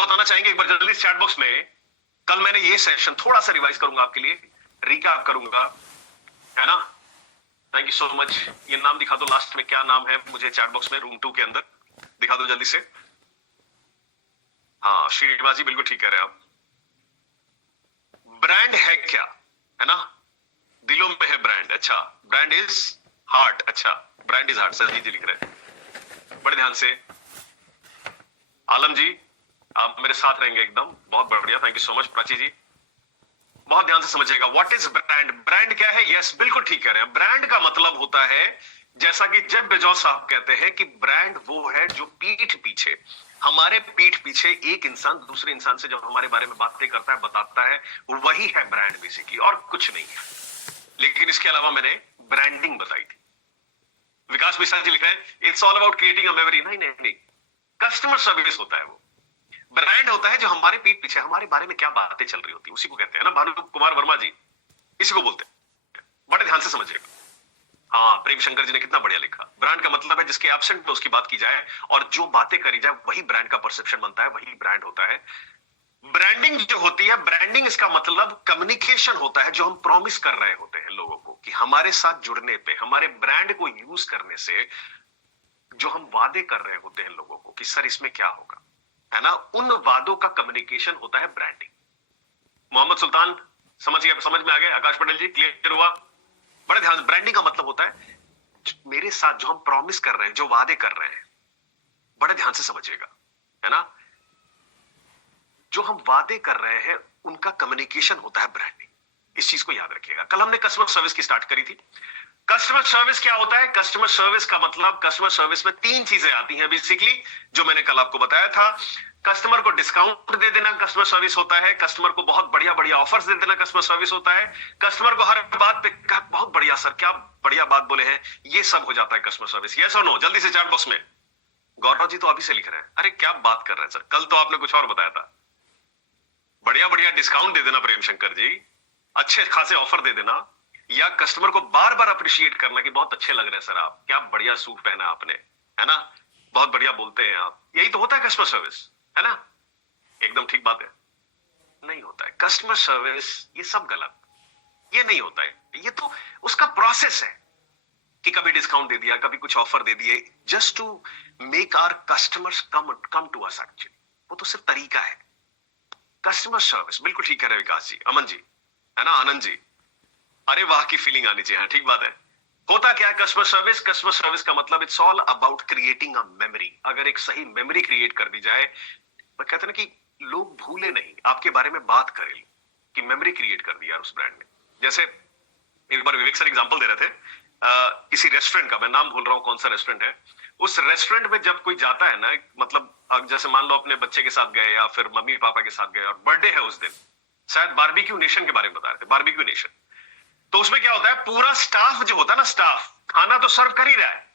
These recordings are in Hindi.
बताना चाहेंगे एक बार जल्दी चैट बॉक्स में? कल मैंने ये सेशन थोड़ा सा रिवाइज करूंगा आपके लिए, रिकैप करूंगा, है ना? Thank you so much. ये नाम दिखा दो लास्ट में, क्या नाम है मुझे चैट बॉक्स में, रूम 2 के अंदर दिखा दो जल्दी से। हाँ श्रीनिवास जी बिल्कुल ठीक कह रहे हैं आप। ब्रांड है क्या, है ना? दिलों में है ब्रांड। अच्छा, ब्रांड इज हार्ट। अच्छा, ब्रांड इज हार्ट, सर जी लिख रहे हैं बड़े ध्यान से। आलम जी आप मेरे साथ रहेंगे एकदम, बहुत बढ़िया, thank you so much. Prachi ji बहुत ध्यान से समझिएगा, व्हाट इज ब्रांड? ब्रांड क्या है? यस बिल्कुल ठीक कह रहे हैं। ब्रांड का मतलब होता है, जैसा कि जेफ बेजोस साहब कहते हैं कि ब्रांड वो है जो पीठ पीछे, हमारे पीठ पीछे एक इंसान दूसरे इंसान से जब हमारे बारे में बातें करता है, बताता है, वही है ब्रांड बेसिकली, और कुछ नहीं है। लेकिन इसके अलावा मैंने ब्रांडिंग बताई थी। विकास मिश्रा जी लिख रहे हैं it's all about creating a memory. नहीं नहीं नहीं, कस्टमर सर्विस होता है वो। ब्रांड होता है जो हमारे पीठ पीछे हमारे बारे में क्या बातें चल रही होती है, उसी को कहते हैं ना। भानु कुमार वर्मा जी इसी को बोलते हैं, बड़े ध्यान से समझिएगा। हाँ प्रेम शंकर जी ने कितना बढ़िया लिखा, ब्रांड का मतलब है जिसके एब्सेंट में उसकी बात की जाए और जो बातें करी जाए वही ब्रांड का परसेप्शन बनता है, वही ब्रांड होता है। ब्रांडिंग जो होती है, ब्रांडिंग इसका मतलब कम्युनिकेशन होता है, जो हम प्रॉमिस कर रहे होते हैं लोगों को कि हमारे साथ जुड़ने पे, हमारे ब्रांड को यूज करने से जो हम वादे कर रहे होते हैं लोगों को कि सर इसमें क्या होगा, है ना, उन वादों का कम्युनिकेशन होता है ब्रांडिंग। मोहम्मद सुल्तान समझ गया, समझ में आ गया? आकाश पटेल जी क्लियर हुआ? बड़े ध्यान। ब्रांडिंग का मतलब होता है मेरे साथ जो हम प्रॉमिस कर रहे हैं, जो वादे कर रहे हैं, बड़े ध्यान से समझिएगा, है ना, जो हम वादे कर रहे हैं उनका कम्युनिकेशन होता है ब्रांडिंग। इस चीज को याद रखिएगा। कल हमने कस्टमर सर्विस की स्टार्ट करी थी। कस्टमर सर्विस क्या होता है? कस्टमर सर्विस का मतलब, कस्टमर सर्विस में 3 चीजें आती हैं बेसिकली, जो मैंने कल आपको बताया था। कस्टमर को डिस्काउंट दे देना कस्टमर सर्विस होता है, कस्टमर को बहुत बढ़िया बढ़िया ऑफर्स दे देना कस्टमर सर्विस होता है, कस्टमर को हर बात पे बहुत बढ़िया सर क्या बढ़िया बात बोले हैं, ये सब हो जाता है कस्टमर सर्विस। यस और नो? जल्दी से चैट बॉक्स में। गौरव जी तो अभी से लिख रहे हैं, अरे क्या बात कर रहे हैं सर, कल तो आपने कुछ और बताया था। बढ़िया बढ़िया डिस्काउंट दे देना प्रेम शंकर जी, अच्छे खासे ऑफर दे देना, या कस्टमर को बार बार अप्रिशिएट करना कि बहुत अच्छे लग रहे हैं सर आप, क्या बढ़िया सूट पहना आपने, है ना, बहुत बढ़िया बोलते हैं आप। यही तो होता है कस्टमर सर्विस, है ना? एकदम ठीक बात है। नहीं होता है कस्टमर सर्विस, ये सब गलत, ये नहीं होता है। ये तो उसका प्रोसेस है कि कभी डिस्काउंट दे दिया, कभी कुछ ऑफर दे दिए, just to make our customers come to us actually. वो तो सिर्फ तरीका है। कस्टमर सर्विस बिल्कुल ठीक कह रहे विकास जी, अमन जी, है ना, आनंद जी, अरे वाह की फीलिंग आनी चाहिए। ठीक बात है। होता क्या है कस्टमर सर्विस? कस्टमर सर्विस का मतलब it's all about creating a memory. अगर एक सही मेमोरी क्रिएट कर दी जाए, मैं कहते हैं ना कि लोग भूले नहीं, आपके बारे में बात करें कि मेमोरी क्रिएट कर दिया उस ब्रांड ने। जैसे एक बार विवेक सर एग्जांपल दे रहे थे, किसी रेस्टोरेंट का, मैं नाम भूल रहा हूं कौन सा रेस्टोरेंट है, उस रेस्टोरेंट में जब कोई जाता है ना, मतलब जैसे मान लो अपने बच्चे के साथ गए या फिर मम्मी पापा के साथ गए और बर्थडे है उस दिन, शायद बारबेक्यू नेशन के बारे में बता रहे थे, बारबेक्यू नेशन। तो उसमें क्या होता है, पूरा स्टाफ जो होता है ना, स्टाफ खाना तो सर्व कर ही रहा है,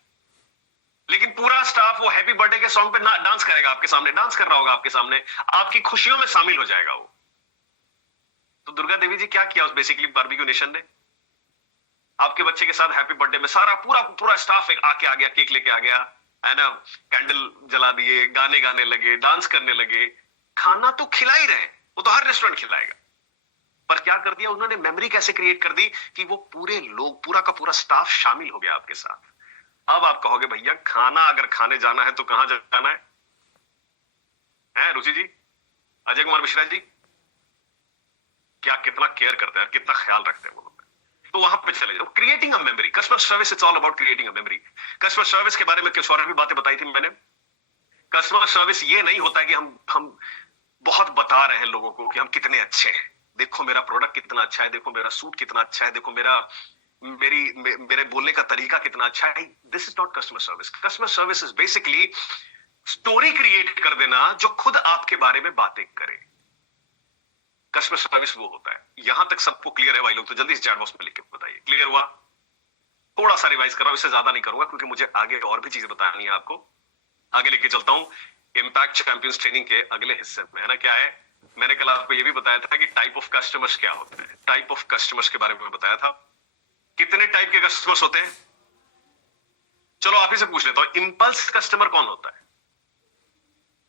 लेकिन पूरा स्टाफ वो हैप्पी बर्थडे के सॉन्ग पे डांस करेगा आपके सामने, डांस कर रहा होगा आपके सामने, आपकी खुशियों में शामिल हो जाएगा वो। तो दुर्गा देवी जी क्या किया उस बेसिकली बारबेक्यू नेशन ने? आपके बच्चे के साथ हैप्पी बर्थडे में सारा पूरा पूरा स्टाफ आके आ गया, केक लेके आ गया, है ना, कैंडल जला दिए, गाने गाने लगे, डांस करने लगे, खाना तो खिला ही रहे, वो तो हर रेस्टोरेंट खिलाएगा, पर क्या कर दिया उन्होंने, मेमोरी कैसे क्रिएट कर दी कि वो पूरे लोग, पूरा का पूरा स्टाफ शामिल हो गया आपके साथ। अब आप कहोगे भैया खाना अगर खाने जाना है तो कहां जाना है रुचि जी, अजय कुमार मिश्रा जी, क्या कितना केयर करते हैं, कितना ख्याल रखते हैं वो लोग, तो वहां पे चले जाओ। Creating a memory, customer service it's all about creating a memory. Customer service के बारे में कुछ और भी बातें बताई थी मैंने। कस्टमर सर्विस ये नहीं होता है कि हम बहुत बता रहे हैं लोगों को कि हम कितने अच्छे हैं, देखो मेरा प्रोडक्ट कितना अच्छा है, देखो मेरा सूट कितना अच्छा है, देखो मेरे बोलने का तरीका कितना अच्छा है। This is not customer service. Customer service is basically story create कर देना जो खुद आपके बारे में बातें करे। कस्टमर सर्विस वो होता है। यहां तक सबको क्लियर है भाई लोग? तो जल्दी से चैट बॉक्स में लिख के बताइए क्लियर हुआ। थोड़ा सा रिवाइज कर रहा हूं, इससे ज्यादा नहीं करूंगा क्योंकि मुझे आगे और भी चीजें बतानी है आपको। आगे लेके चलता हूं इंपैक्ट चैंपियंस ट्रेनिंग के अगले हिस्से में, है ना। क्या है, मैंने कल आपको यह भी बताया था कि टाइप ऑफ कस्टमर्स क्या होते हैं। टाइप ऑफ कस्टमर्स के बारे में बताया था। कितने टाइप के कस्टमर्स होते हैं? चलो आप ही से पूछ लेता हूं, इंपल्स कस्टमर कौन होता है?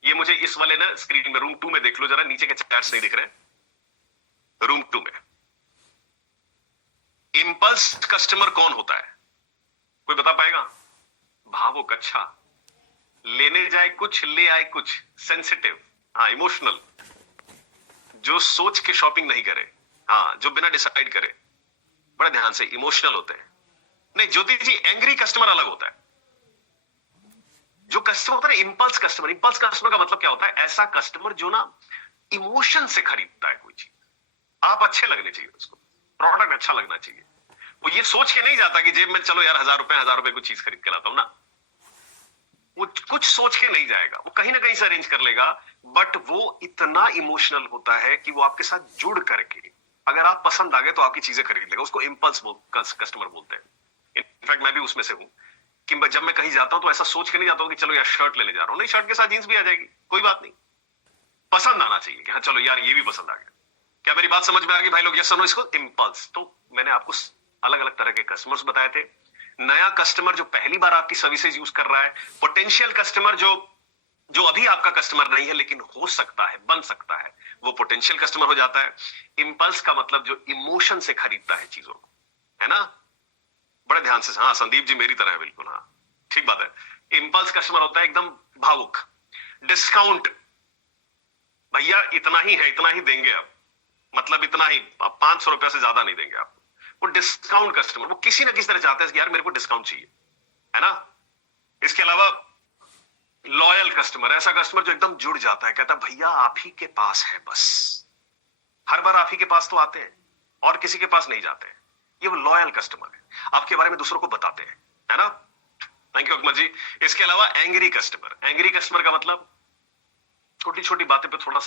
ये मुझे इस वाले ना स्क्रीन में रूम 2 में देख लो जरा, नीचे के चैट्स नहीं दिख रहे। रूम 2 में इंपल्स कस्टमर कौन होता है, कोई बता पाएगा? भावुक, अच्छा, लेने जाए कुछ ले आए कुछ, सेंसिटिव, हाँ, इमोशनल, जो सोच के शॉपिंग नहीं करे, हाँ, जो बिना डिसाइड करे, बड़े ध्यान से, इमोशनल होते हैं। नहीं ज्योति जी, एंग्री कस्टमर अलग होता है। जो कस्टमर होता है इंपल्स कस्टमर, इंपल्स कस्टमर का मतलब क्या होता है? ऐसा कस्टमर जो ना इमोशन से खरीदता है कोई चीज। आप अच्छे लगने चाहिए उसको, प्रोडक्ट अच्छा लगना चाहिए। वो ये सोच के नहीं जाता कि जेब में चलो यार 1000 रुपए कुछ चीज खरीद के लाता हूं ना, वो कुछ सोच के नहीं जाएगा, वो कहीं ना कहीं से अरेंज कर लेगा। बट वो इतना इमोशनल होता है कि वो आपके साथ जुड़ करके, अगर आप पसंद आ गए तो आपकी चीजें खरीद लेगा। उसको इंपल्स कस्टमर बोलते हैं। इनफैक्ट मैं भी उसमें से हूं कि जब मैं कहीं जाता हूं तो ऐसा सोच के नहीं जाता हूं कि चलो यार शर्ट लेने जा रहा हूं, नहीं, शर्ट के साथ जींस भी आ जाएगी, कोई बात नहीं, पसंद आना चाहिए कि हाँ चलो यार ये भी पसंद आ गया। क्या मेरी बात समझ में आ गई भाई लोग? यस सुनो, इसको इंपल्स। तो मैंने आपको अलग अलग तरह के कस्टमर्स बताए थे। नया कस्टमर जो पहली बार आपकी सर्विसेज यूज कर रहा है, पोटेंशियल कस्टमर जो अभी आपका कस्टमर नहीं है लेकिन हो सकता है, बन सकता है, वो पोटेंशियल कस्टमर हो जाता है। इंपल्स का मतलब जो इमोशन से खरीदता है चीजों को, है ना? बड़े ध्यान से, हाँ संदीप जी मेरी तरह है बिल्कुल, हाँ ठीक बात है। इंपल्स कस्टमर होता है एकदम भावुक। डिस्काउंट, भैया इतना ही है, इतना ही देंगे आप, मतलब इतना ही, 500 रुपए से ज्यादा नहीं देंगे आप। वो डिस्काउंट कस्टमर, वो किसी ना किसी तरह चाहते हैं कि यार मेरे को डिस्काउंट चाहिए, है ना? इसके अलावा लॉयल कस्टमर, ऐसा कस्टमर जो एकदम जुड़ जाता है, कहता है भैया आप ही के पास है, बस हर बार आप ही के पास तो आते हैं और किसी के पास नहीं जाते हैं। ये वो लॉयल कस्टमर है, आपके बारे में दूसरों को बताते हैं, है ना? थैंक यू अकमल जी। इसके अलावा एंग्री कस्टमर, एंग्री कस्टमर का मतलब छोटी छोटी बातें पे थोड़ा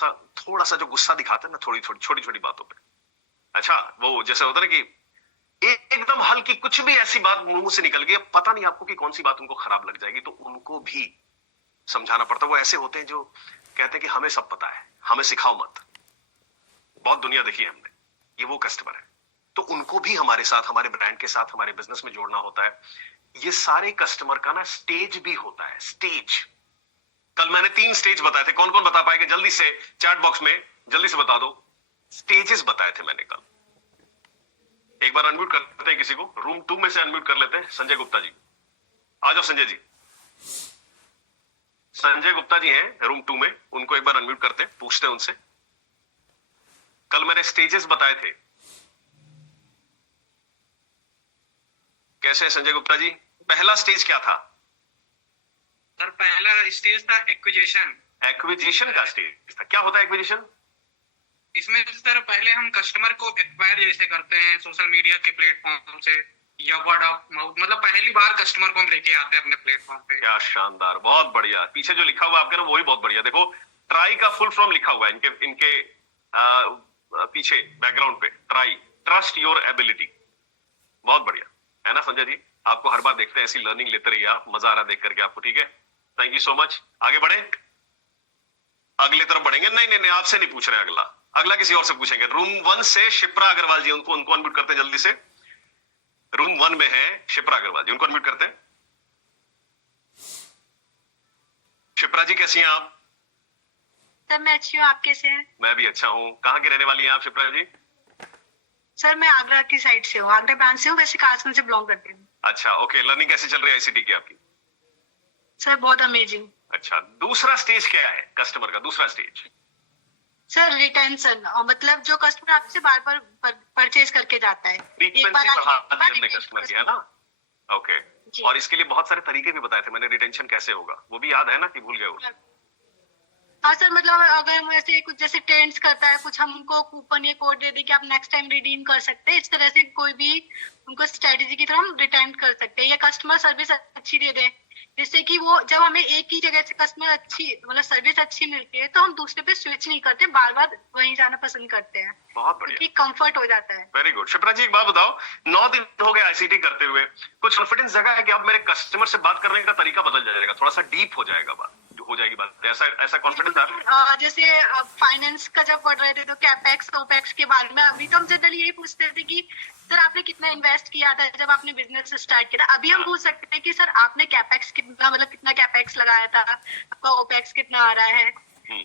सा जो गुस्सा दिखाते हैं ना, छोटी छोटी बातों पे। अच्छा, वो जैसे होता है ना कि एकदम हल्की कुछ भी ऐसी बात मुंह से निकल गई, पता नहीं आपको कि कौन सी बात उनको खराब लग जाएगी, तो उनको भी समझाना पड़ता है। वो ऐसे होते हैं जो कहते हैं कि हमें सब पता है, हमें सिखाओ मत, बहुत दुनिया देखी है हमने, ये वो कस्टमर है। तो उनको भी हमारे साथ, हमारे ब्रांड के साथ, हमारे बिजनेस में जोड़ना होता है। ये सारे कस्टमर का ना स्टेज भी होता है, स्टेज। कल मैंने 3 स्टेज बताए थे, कौन कौन बता पाएगा जल्दी से चैट बॉक्स में जल्दी से बता दो। स्टेजेस बताए थे मैंने कल। एक बार अनम्यूट करते हैं किसी को, रूम 2 में से अनम्यूट कर लेते हैं। संजय गुप्ता जी आ जाओ। संजय जी, संजय गुप्ता जी हैं रूम 2 में, उनको एक बार अनम्यूट करते हैं, पूछते हैं उनसे। कल मैंने स्टेजेस बताए थे, कैसे है संजय गुप्ता जी? पहला स्टेज क्या था सर? पहला स्टेज था एक्विजिशन। एक्विजिशन का स्टेज था। क्या होता है एक्विजिशन? इसमें सर पहले हम कस्टमर को एक्वायर जैसे करते हैं सोशल मीडिया के प्लेटफॉर्म से या वर्ड ऑफ माउथ, मतलब पहली बार कस्टमर को हम लेके आते हैं अपने प्लेटफॉर्म पे। क्या शानदार, बहुत बढ़िया। पीछे जो लिखा हुआ है आपके ना, वही बहुत बढ़िया। देखो ट्राई का फुल फॉर्म लिखा हुआ है इनके पीछे बैकग्राउंड पे, ट्राई, ट्रस्ट योर एबिलिटी। बहुत बढ़िया, है ना संजय जी? आपको हर बार देखते हैं, ऐसी लर्निंग लेते रहिए आप, मजा आ रहा है देख करके आपको, ठीक है? Thank you so much. आगे बढ़े, अगली तरफ बढ़ेंगे। नहीं, आपसे नहीं पूछ रहे हैं, अगला किसी और से पूछेंगे। रूम 1 से शिप्रा अग्रवाल जी, उनको अनम्यूट करते हैं जल्दी से। रूम 1 में है शिप्रा अग्रवाल जी, उनको अनम्यूट करते हैं। शिप्रा जी कैसी हैं आप? सर मैं अच्छी हूँ, आप कैसे हैं? मैं भी अच्छा हूँ। कहाँ की रहने वाली हैं आप शिप्रा जी? सर मैं आगरा की साइड से हूँ, आगरा ब्रांच से हूँ, वैसे कारसन से बिलोंग करती हूँ। अच्छा, ओके। लर्निंग कैसे चल रही है आईसीटी की आपकी? सर बहुत अमेजिंग। अच्छा, दूसरा स्टेज क्या है कस्टमर का? दूसरा स्टेज सर रिटेंशन, मतलब जो कस्टमर आपसे बार बार परचेज करके जाता है, फ्रीक्वेंसी बढ़ा दी हमने कस्टमर की, है ना? ओके। और इसके लिए बहुत सारे तरीके भी बताए थे मैंने, रिटेंशन कैसे होगा वो भी याद है ना कि भूल गए हो? हाँ सर, मतलब अगर वैसे कुछ जैसे ट्रेंड्स करता है कुछ, हम उनको कूपन या कोड दे दे कि आप नेक्स्ट टाइम रिडीम कर सकते हैं, इस तरह से कोई भी उनको स्ट्रेटेजी की तरह हम रिटेंड कर सकते हैं। या कस्टमर सर्विस अच्छी दे दें, जिससे कि वो जब हमें एक ही जगह से कस्टमर अच्छी मतलब सर्विस अच्छी मिलती है तो हम दूसरे पे स्विच नहीं करते, बार बार वहीं जाना पसंद करते हैं। बहुत बढ़िया, कंफर्ट हो जाता है। Very good. शिप्रा जी एक बात बताओ, 9 दिन हो गए आईसीटी करते हुए, कुछ कॉन्फिडेंस जगह है कि अब मेरे कस्टमर से बात करने का तरीका बदल जाएगा, थोड़ा सा डीप हो जाएगा बात, हो जाएगी बात, ऐसा ऐसा कॉन्फिडेंस आ जैसे फाइनेंस का जब पढ़ रहे थे तो कैपेक्स ओपेक्स के बारे में, अभी तो हम जनरली यही पूछते थे कि सर आपने कितना इन्वेस्ट किया था जब आपने बिजनेस स्टार्ट किया था। अभी हम पूछ सकते हैं कि सर आपने कैपेक्स कितना, मतलब कितना कैपेक्स लगाया था, आपका ओपेक्स कितना आ रहा है।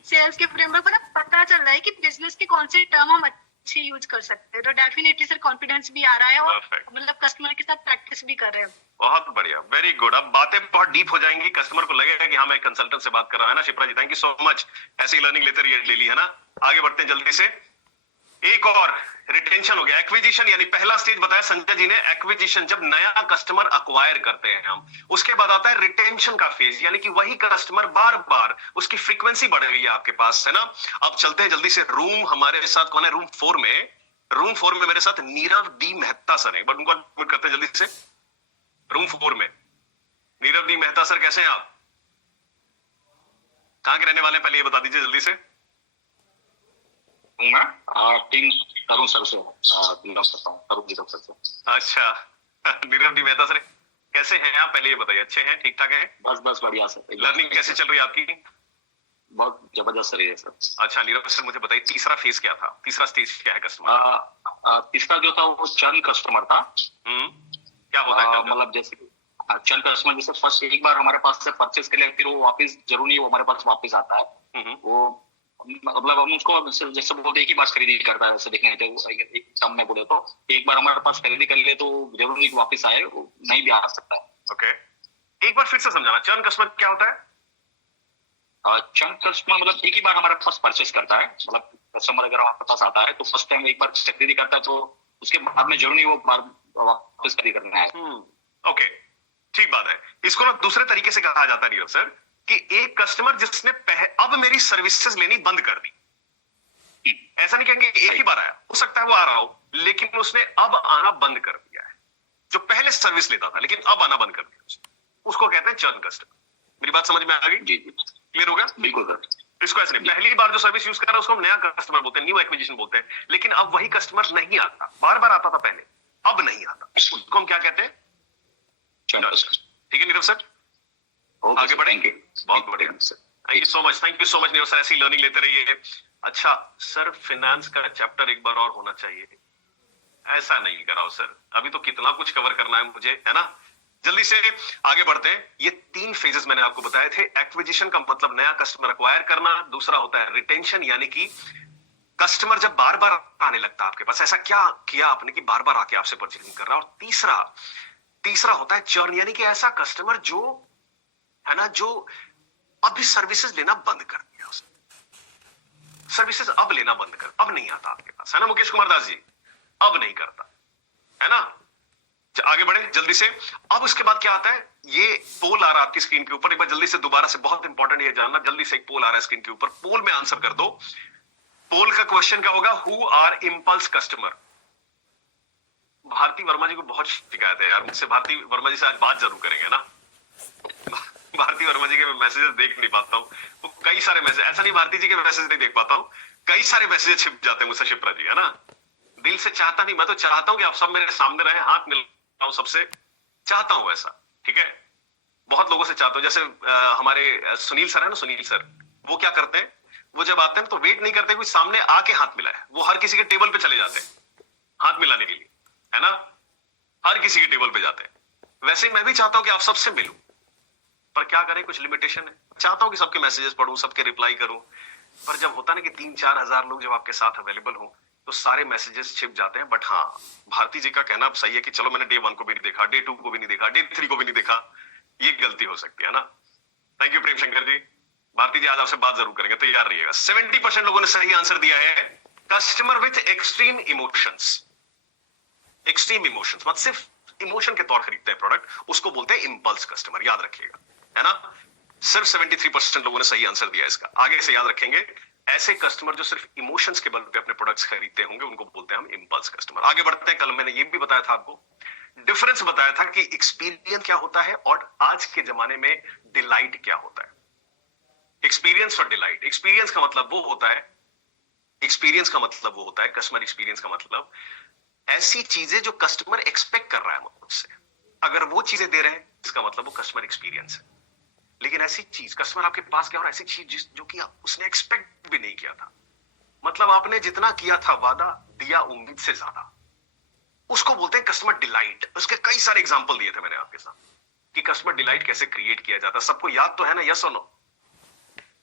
सेल्स के फ्रेमवर्क पर पता चल रहा है कि बिजनेस के कौन से टर्म हम अच्छे यूज कर सकते हैं, तो डेफिनेटली सर कॉन्फिडेंस भी आ रहा है और Perfect. मतलब कस्टमर के साथ प्रैक्टिस भी कर रहे हैं। बहुत बढ़िया, वेरी गुड। अब बातें बहुत डीप हो जाएंगी, कस्टमर को लगेगा कि हाँ मैं कंसल्टेंट से बात कर रहा है ना। शिप्रा जी थैंक यू सो मच, ऐसी लर्निंग लेते रहिए डेली, है ना। आगे बढ़ते हैं जल्दी से। एक और रिटेंशन हो गया, एक्विजिशन, यानी पहला स्टेज बताया संजय जी ने, एक्विजिशन, जब नया कस्टमर अक्वायर करते हैं हम। उसके बाद आता है रिटेंशन का फेज, यानी कि वही कस्टमर बार बार, उसकी फ्रीक्वेंसी बढ़ गई है आपके पास, है ना। अब चलते हैं जल्दी से रूम, हमारे साथ कौन है रूम 4 में? रूम 4 में मेरे साथ नीरव डी मेहता सर है, बट उनको अनम्यूट करते हैं जल्दी से। रूम 4 में नीरव डी मेहता सर, कैसे हैं आप? कहां के रहने वाले हैं पहले ये बता दीजिए जल्दी से। मैं टीम तरुण सर से बिलोंग करता हूँ, तरुण नीरव सर से। अच्छा नीरव डी मेहता सर कैसे हैं आप, पहले ये बताइए। अच्छे हैं, ठीक ठाक है? बस बढ़िया सर। लर्निंग कैसे चल रही है आपकी? बहुत जबरदस्त रही है सर। अच्छा नीरव सर मुझे बताइए तीसरा फेज क्या था, तीसरा स्टेज क्या है कस्टमर? तीसरा जो था वो चर्न कस्टमर था। क्या होता है churn? मतलब जैसे चर्न कस्टमर जैसे फर्स्ट एक बार हमारे पास से परचेस कर लिया, फिर वो वापस जरूर नहीं वो हमारे पास वापस आता है। वो मतलब हम उसको जैसे बोलते एक ही बार खरीदी करता है, वैसे देखने तो एक टर्म में बोले तो एक बार हमारे पास खरीदी कर ले तो जरूर नहीं वापस आए, वो नहीं भी आ सकता है। ओके, एक बार फिर से समझाना, चर्न कस्टमर क्या होता है? चर्न कस्टमर मतलब एक ही बार हमारे पास परचेस करता है, मतलब कस्टमर अगर हमारे पास आता है तो फर्स्ट टाइम एक बार खरीदी करता है, तो उसके बाद में जरूर नहीं वो बार वापस खरीदी करना है। ओके, ठीक बात है। इसको ना दूसरे तरीके से कहा जाता है नीरव सर कि एक कस्टमर जिसने अब मेरी सर्विसेज लेनी बंद कर दी, ऐसा नहीं कहेंगे एक ही बार आया, हो सकता है वो आ रहा हो, लेकिन उसने अब आना बंद कर दिया है। जो पहले सर्विस लेता था लेकिन अब आना बंद कर दिया, उसको कहते हैं चर्न कस्टमर। मेरी बात समझ में आ गई? जी क्लियर हो गया? बिल्कुल सर। इसको ऐसे नहीं, पहली बार जो सर्विस यूज कर रहा है उसको हम नया कस्टमर बोलते हैं, न्यू एक्विजिशन बोलते हैं। लेकिन अब वही कस्टमर नहीं आता, बार बार आता था पहले, अब नहीं आता, उसको हम क्या कहते हैं? Churn customer. ठीक है नीरव सर, आगे बढ़ेंगे। बहुत बढ़िया, thank you so much, thank you so much Nirav sir, ऐसी लर्निंग लेते रहिए। अच्छा सर, फाइनेंस का चैप्टर एक बार और होना चाहिए, ऐसा नहीं कराओ सर, अभी तो कितना कुछ कवर करना है मुझे, है ना। जल्दी से आगे बढ़ते हैं। ये 3 फेजेस मैंने आपको बताए थे। एक्विजिशन का मतलब नया कस्टमर अक्वायर करना, दूसरा होता है रिटेंशन, यानी कि कस्टमर जब बार बार आने लगता है आपके पास, ऐसा क्या किया आपने कि बार बार आके आपसे परचेजिंग कर रहा है। और तीसरा होता है चर्न, यानी कि ऐसा कस्टमर जो है ना, जो अभी सर्विसेज लेना बंद कर दिया, उसने सर्विसेज अब लेना बंद कर, अब नहीं आता आपके पास, है ना मुकेश कुमार दास जी, अब नहीं करता, है ना। आगे बढ़े जल्दी से। अब उसके बाद क्या आता है, ये पोल आ रहा है आपकी स्क्रीन के ऊपर, एक बार जल्दी से दोबारा से, बहुत इंपॉर्टेंट ये जानना, जल्दी से एक पोल आ रहा है स्क्रीन के ऊपर, पोल में आंसर कर दो। पोल का क्वेश्चन क्या होगा? Who are impulse customer. Bharti Verma ji को बहुत शिकायत है यार मुझसे, भारती वर्मा जी से आज बात जरूर करेंगे ना। भारती वर्मा जी के मैं मैसेजेस देख नहीं पाता हूँ, वो कई सारे मैसेज, ऐसा नहीं भारती जी के मैसेज नहीं देख पाता हूँ, कई सारे मैसेज छिप जाते हैं मुझसे शिप्रा जी, है ना। दिल से चाहता नहीं, मैं तो चाहता हूं कि आप सब मेरे सामने रहे, हाथ मिलाऊं सबसे, चाहता हूं ऐसा, ठीक है। बहुत लोगों से चाहता हूं, जैसे हमारे सुनील सर है ना, सुनील सर, वो क्या करते हैं, वो जब आते हैं तो वेट नहीं करते कोई सामने आके हाथ मिलाए, वो हर किसी के टेबल पे चले जाते हैं हाथ मिलाने के लिए, है ना, हर किसी के टेबल पे जाते हैं। वैसे ही मैं भी चाहता हूं कि आप सबसे मिलूं, पर क्या करें, कुछ लिमिटेशन है। चाहता हूं कि सबके मैसेजेस पढूं, सबके रिप्लाई करूं, पर जब होता ना कि 3-4 हजार लोग जब आपके साथ अवेलेबल हो तो सारे मैसेजेस छिप जाते हैं। बट हाँ, भारती जी का कहना अब सही है कि चलो मैंने डे 1 को भी नहीं देखा, डे 2 को भी नहीं देखा, डे 3 को भी नहीं देखा, ये गलती हो सकती है ना। Thank you Prem Shankar ji. भारती जी आज आपसे बात जरूर करेंगे, तैयार रहिएगा। 70% लोगों ने सही आंसर दिया है, customer with extreme emotions. Extreme emotions मतलब सिर्फ इमोशन के तौर खरीदते हैं प्रोडक्ट, उसको बोलते हैं इंपल्स कस्टमर, याद रखिएगा, है ना। सिर्फ 73% लोगों ने सही आंसर दिया इसका, आगे से याद रखेंगे। ऐसे कस्टमर जो सिर्फ इमोशंस के बल पे अपने प्रोडक्ट्स खरीदते होंगे उनको बोलते हैं हम इंपल्स कस्टमर। आगे बढ़ते हैं। कल मैंने ये भी बताया था आपको, डिफरेंस बताया था कि एक्सपीरियंस क्या होता है और आज के जमाने में डिलाइट क्या होता है। एक्सपीरियंस और डिलाइट, एक्सपीरियंस का मतलब वो होता है, कस्टमर एक्सपीरियंस का मतलब ऐसी चीजें जो कस्टमर एक्सपेक्ट कर रहा है मुझसे, अगर वो चीजें दे रहे हैं इसका मतलब वो कस्टमर एक्सपीरियंस है। लेकिन ऐसी चीज कस्टमर आपके पास गया और ऐसी चीज जो कि उसने एक्सपेक्ट भी नहीं किया था, मतलब आपने जितना किया था वादा, दिया उम्मीद से ज्यादा, उसको बोलते हैं कस्टमर डिलाइट। उसके कई सारे एग्जांपल दिए थे मैंने आपके साथ कि कस्टमर डिलाइट कैसे क्रिएट किया जाता है। सबको याद तो है ना, यस और नो?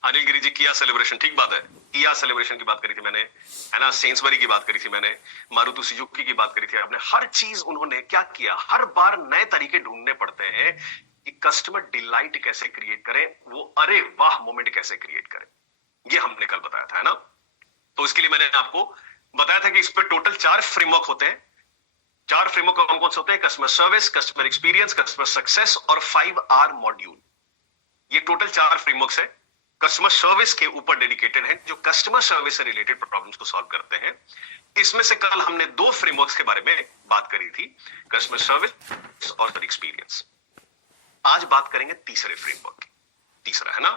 अनिल गिरी जी, किया सेलिब्रेशन, ठीक बात है, किया सेलिब्रेशन की बात करी थी मैंने, है ना, सेंसबरी की बात करी थी मैंने, मारुति सुजुकी की बात करी थी आपने। हर चीज उन्होंने क्या किया, हर बार नए तरीके ढूंढने पड़ते हैं कि कस्टमर डिलाइट कैसे क्रिएट करें, वो अरे वाह मोमेंट कैसे क्रिएट करें। ये हमने कल बताया था, है ना। तो इसके लिए मैंने आपको बताया था कि इस पर टोटल 4 फ्रेमवर्क होते हैं। 4 फ्रेमवर्क कौन कौन से होते हैं? Customer service, customer experience, customer success और 5R मॉड्यूल। ये टोटल 4 फ्रेमवर्क्स है, कस्टमर सर्विस के ऊपर डेडिकेटेड है, जो कस्टमर सर्विस से रिलेटेड प्रॉब्लम्स को सॉल्व करते हैं। इसमें से कल हमने 2 फ्रेमवर्क्स के बारे में बात करी थी, कस्टमर सर्विस और एक्सपीरियंस। आज बात करेंगे तीसरे फ्रेमवर्क की। तीसरा है ना,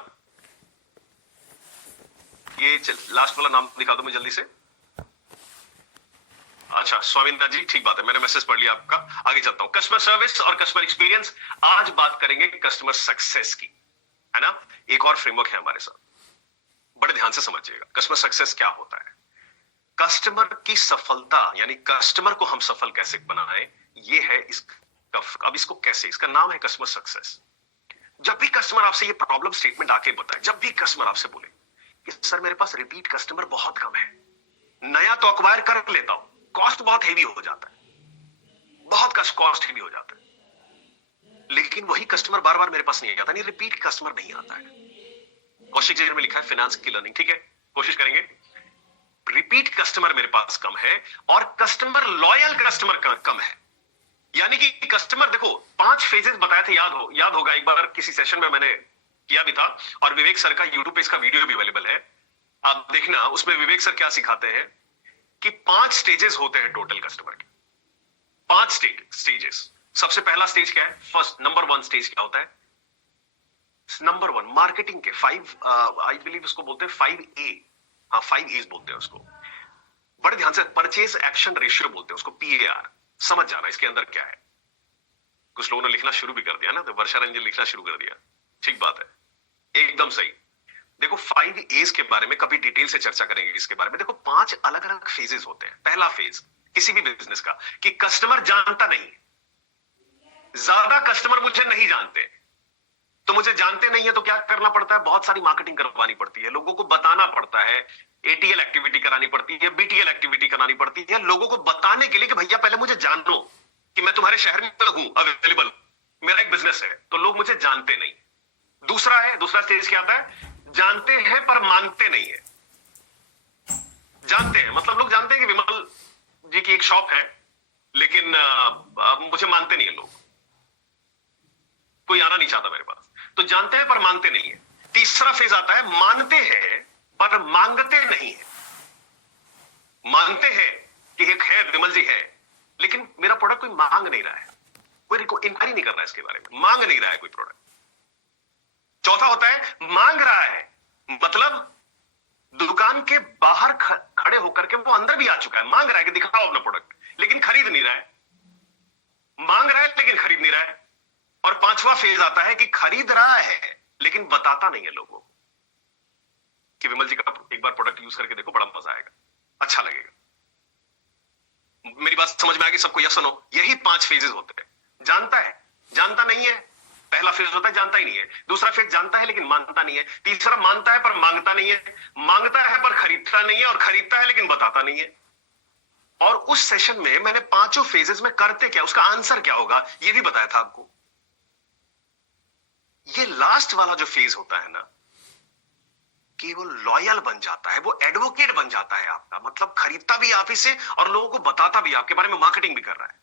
ये लास्ट वाला नाम दिखा दो मुझे जल्दी से। अच्छा, स्वामीनाथ जी, ठीक बात है, मैंने मैसेज पढ़ लिया आपका। आगे चलता हूं, कस्टमर सर्विस और कस्टमर एक्सपीरियंस। आज बात करेंगे कस्टमर सक्सेस की, है ना। एक और फ्रेमवर्क है हमारे साथ, बड़े ध्यान से समझिएगा। कस्टमर सक्सेस क्या होता है? कस्टमर की सफलता, यानी कस्टमर को हम सफल कैसे बनाएं, ये है इसका। अब इसको कैसे, इसका नाम है कस्टमर सक्सेस। जब भी कस्टमर आपसे ये प्रॉब्लम स्टेटमेंट आके बताए, जब भी कस्टमर आपसे बोले कि सर मेरे पास रिपीट कस्टमर बहुत कम है, नया तो अक्वायर कर लेता हूं, कॉस्ट बहुत हेवी हो जाता है, बहुत कॉस्ट हेवी हो जाता है, लेकिन वही कस्टमर बार बार मेरे पास नहीं आता, नहीं रिपीट कस्टमर नहीं आता है। कौशिक जी में लिखा है फाइनेंस की लर्निंग, ठीक है, कोशिश करेंगे। रिपीट कस्टमर मेरे पास कम है और कस्टमर लॉयल कस्टमर कम है। यानी कि कस्टमर, देखो 5 फेजेस बताए थे, याद होगा, एक बार किसी सेशन में मैंने किया भी था, और विवेक सर का यूट्यूब पे इसका वीडियो भी अवेलेबल है, आप देखना। उसमें विवेक सर क्या सिखाते हैं कि 5 स्टेजेस होते हैं टोटल कस्टमर के, 5 स्टेजेस। सबसे पहला स्टेज क्या है? फर्स्ट, नंबर 1 स्टेज क्या होता है? नंबर 1 मार्केटिंग के 5, आई बिलीव उसको बोलते हैं 5A, हाँ 5A's बोलते हैं उसको। बड़े ध्यान से, परचेज एक्शन रेशियो बोलते हैं उसको, PAR। समझ जाना इसके अंदर क्या है। कुछ लोगों ने लिखना शुरू भी कर दिया ना, तो वर्षा रंजन लिखना शुरू कर दिया, ठीक बात है, एकदम सही। देखो 5A's के बारे में कभी डिटेल से चर्चा करेंगे इसके बारे में। देखो 5 अलग अलग फेजेस होते हैं। पहला फेज किसी भी बिजनेस का कि कस्टमर जानता नहीं, ज्यादा कस्टमर मुझे नहीं जानते, तो मुझे जानते नहीं है तो क्या करना पड़ता है? बहुत सारी मार्केटिंग करवानी पड़ती है, लोगों को बताना पड़ता है, ATL एक्टिविटी करानी पड़ती है, BTL एक्टिविटी करानी पड़ती है, लोगों को बताने के लिए कि भैया पहले मुझे जानो कि मैं तुम्हारे शहर में हूं, अवेलेबल, मेरा एक बिजनेस है, तो लोग मुझे जानते नहीं। दूसरा स्टेज क्या आता है? जानते हैं पर मानते नहीं है। जानते हैं मतलब लोग जानते हैं कि विमल जी की एक शॉप है, लेकिन मुझे मानते नहीं है लोग, कोई आना नहीं चाहता मेरे पास। तो जानते हैं पर मानते नहीं है। तीसरा फेज आता है, मानते हैं पर मांगते नहीं है। मानते हैं कि एक है, विमल जी है, लेकिन मेरा प्रोडक्ट कोई मांग नहीं रहा है, कोई इंक्वायरी नहीं कर रहा है इसके बारे में, मांग नहीं रहा है कोई प्रोडक्ट। चौथा होता है, मांग रहा है मतलब दुकान के बाहर खड़े होकर के वो अंदर भी आ चुका है, मांग रहा है कि दिखाओ अपना प्रोडक्ट, लेकिन खरीद नहीं रहा है। मांग रहा है लेकिन खरीद नहीं रहा है। और 5वां फेज आता है कि खरीद रहा है लेकिन बताता नहीं है लोगों को कि विमल जी का एक बार प्रोडक्ट यूज करके देखो, बड़ा मजा आएगा, अच्छा लगेगा। मेरी बात समझ में आएगी सबको? यस और नो? यही 5 फेजेस होते हैं। जानता है, जानता नहीं है, पहला फेज होता है जानता ही नहीं है। दूसरा फेज जानता है लेकिन मानता नहीं है। तीसरा मानता है पर मांगता नहीं है। मांगता है पर खरीदता नहीं है, और खरीदता है लेकिन बताता नहीं है। और उस सेशन में मैंने 5 फेजेस में करते क्या, उसका आंसर क्या होगा, ये भी बताया था आपको। ये लास्ट वाला जो फेज होता है ना, कि वो लॉयल बन जाता है, वो एडवोकेट बन जाता है आपका, मतलब खरीदता भी आप ही से और लोगों को बताता भी आपके बारे में, मार्केटिंग भी कर रहा है।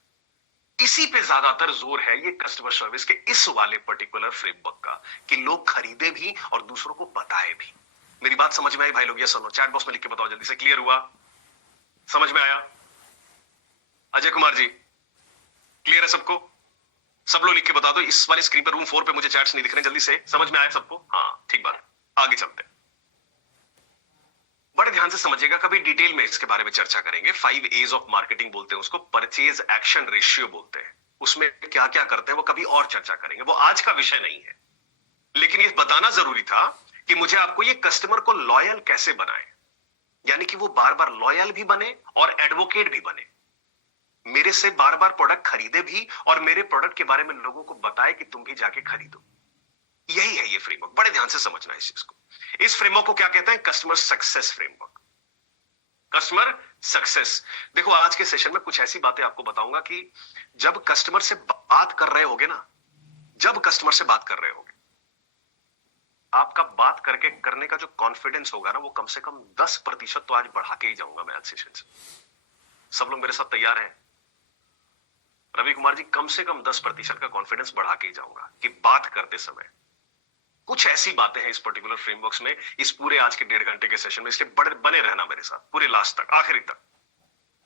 इसी पे ज्यादातर जोर है ये कस्टमर सर्विस के इस वाले पर्टिकुलर फ्रेमवर्क का, कि लोग खरीदे भी और दूसरों को बताए भी। मेरी बात समझ में आई भाई लोग? यस और नो? चैट बॉक्स में लिख के बताओ जल्दी से, क्लियर हुआ, समझ में आया? अजय कुमार जी, क्लियर है सबको? सब लोग लिख के बता दो। इस वाले स्क्रीन पर रूम 4 पे मुझे चैट्स नहीं दिख रहे, जल्दी से, समझ में आया सबको? हाँ ठीक बात, आगे चलते हैं। बड़े ध्यान से समझिएगा, कभी डिटेल में इसके बारे में चर्चा करेंगे। 5A's ऑफ मार्केटिंग बोलते हैं उसको, परचेज एक्शन रेशियो बोलते हैं। उसमें क्या क्या करते हैं वो कभी और चर्चा करेंगे, वो आज का विषय नहीं है। लेकिन ये बताना जरूरी था कि मुझे आपको ये कस्टमर को लॉयल कैसे बनाए, यानी कि वो बार बार लॉयल भी बने और एडवोकेट भी बने, मेरे से बार बार प्रोडक्ट खरीदे भी और मेरे प्रोडक्ट के बारे में लोगों को बताए कि तुम भी जाके खरीदो। यही है ये फ्रेमवर्क, बड़े ध्यान से समझना है इस चीज को। इस फ्रेमवर्क को क्या कहते हैं? Customer success framework. Customer success. देखो आज के सेशन में कुछ ऐसी बातें आपको बताऊंगा कि जब कस्टमर से बात कर रहे होगे ना, जब कस्टमर से बात कर रहे होगे, आपका बात करने का जो कॉन्फिडेंस होगा ना, वो कम से कम 10% तो आज बढ़ा के ही जाऊंगा मैं आज सेशन से। सब लोग मेरे साथ तैयार हैं? रवि कुमार जी, कम से कम 10% का कॉन्फिडेंस बढ़ा के ही जाऊंगा कि बात करते समय कुछ ऐसी बातें हैं इस पर्टिकुलर फ्रेमवर्क में, इस पूरे आज के 1.5 घंटे के सेशन में, इसलिए बने रहना मेरे साथ पूरे लास्ट तक, आखिरी तक।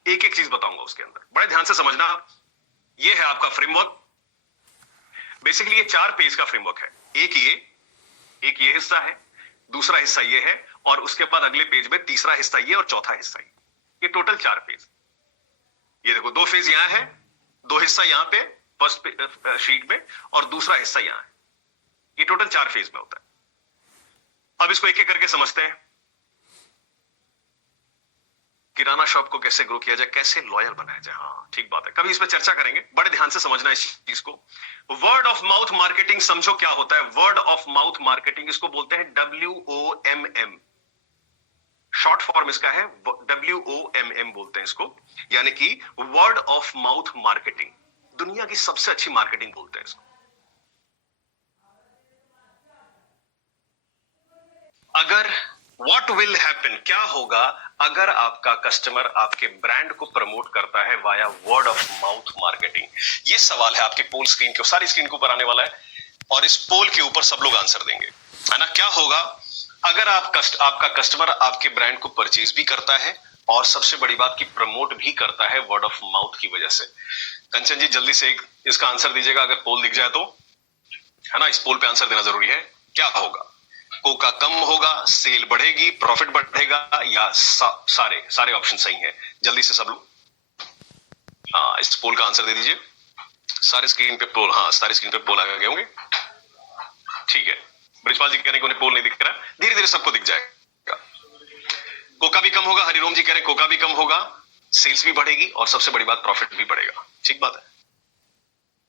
एक एक चीज बताऊंगा उसके अंदर, बड़े ध्यान से समझना। ये है आपका फ्रेमवर्क। बेसिकली ये 4 पेज का फ्रेमवर्क है। एक ये हिस्सा है, दूसरा हिस्सा ये है, और उसके बाद अगले पेज में तीसरा हिस्सा ये और चौथा हिस्सा ये टोटल 4 पेज। ये देखो 2 फेज यहां है, 2 हिस्सा यहां पे फर्स्ट शीट में और दूसरा हिस्सा यहां है। ये टोटल 4 फेज में होता है। अब इसको एक एक करके समझते हैं। किराना शॉप को कैसे ग्रो किया जाए, कैसे लॉयल बनाया जाए। हाँ ठीक बात है, कभी इस पर चर्चा करेंगे, बड़े ध्यान से समझना इस चीज को। वर्ड ऑफ माउथ मार्केटिंग समझो क्या होता है। वर्ड ऑफ माउथ मार्केटिंग, इसको बोलते हैं WOMM। शॉर्ट फॉर्म इसका है WOMM बोलते हैं इसको, यानी कि वर्ड ऑफ माउथ मार्केटिंग। दुनिया की सबसे अच्छी मार्केटिंग बोलते हैं इसको। अगर व्हाट विल हैपन, क्या होगा अगर आपका कस्टमर आपके ब्रांड को प्रमोट करता है via word of mouth marketing. ये सवाल है आपकी पोल स्क्रीन के, सारी स्क्रीन के ऊपर आने वाला है और इस पोल के ऊपर सब लोग आंसर देंगे, है ना। क्या होगा अगर आपका कस्टमर आपके ब्रांड को परचेज भी करता है और सबसे बड़ी बात की प्रमोट भी करता है वर्ड ऑफ माउथ की वजह से। कंचन जी जल्दी से इसका आंसर दीजिएगा अगर पोल दिख जाए तो, है ना। इस पोल पे आंसर देना जरूरी है। क्या होगा? कोका कम होगा, सेल बढ़ेगी, प्रॉफिट बढ़ेगा, या सारे ऑप्शन सही हैं। जल्दी से सब लोग हाँ इस पोल का आंसर दे दीजिए। सारे स्क्रीन पे पोल, हाँ सारे स्क्रीन पे पोल आ गए होंगे, ठीक है। ब्रिजपाल जी कह रहे हैं कि उन्हें पोल नहीं दिख रहा, धीरे धीरे सबको दिख जाएगा। कोका भी कम होगा, हरिरोम जी कह रहे हैं कोका भी कम होगा, सेल्स भी बढ़ेगी और सबसे बड़ी बात प्रॉफिट भी बढ़ेगा। ठीक बात है।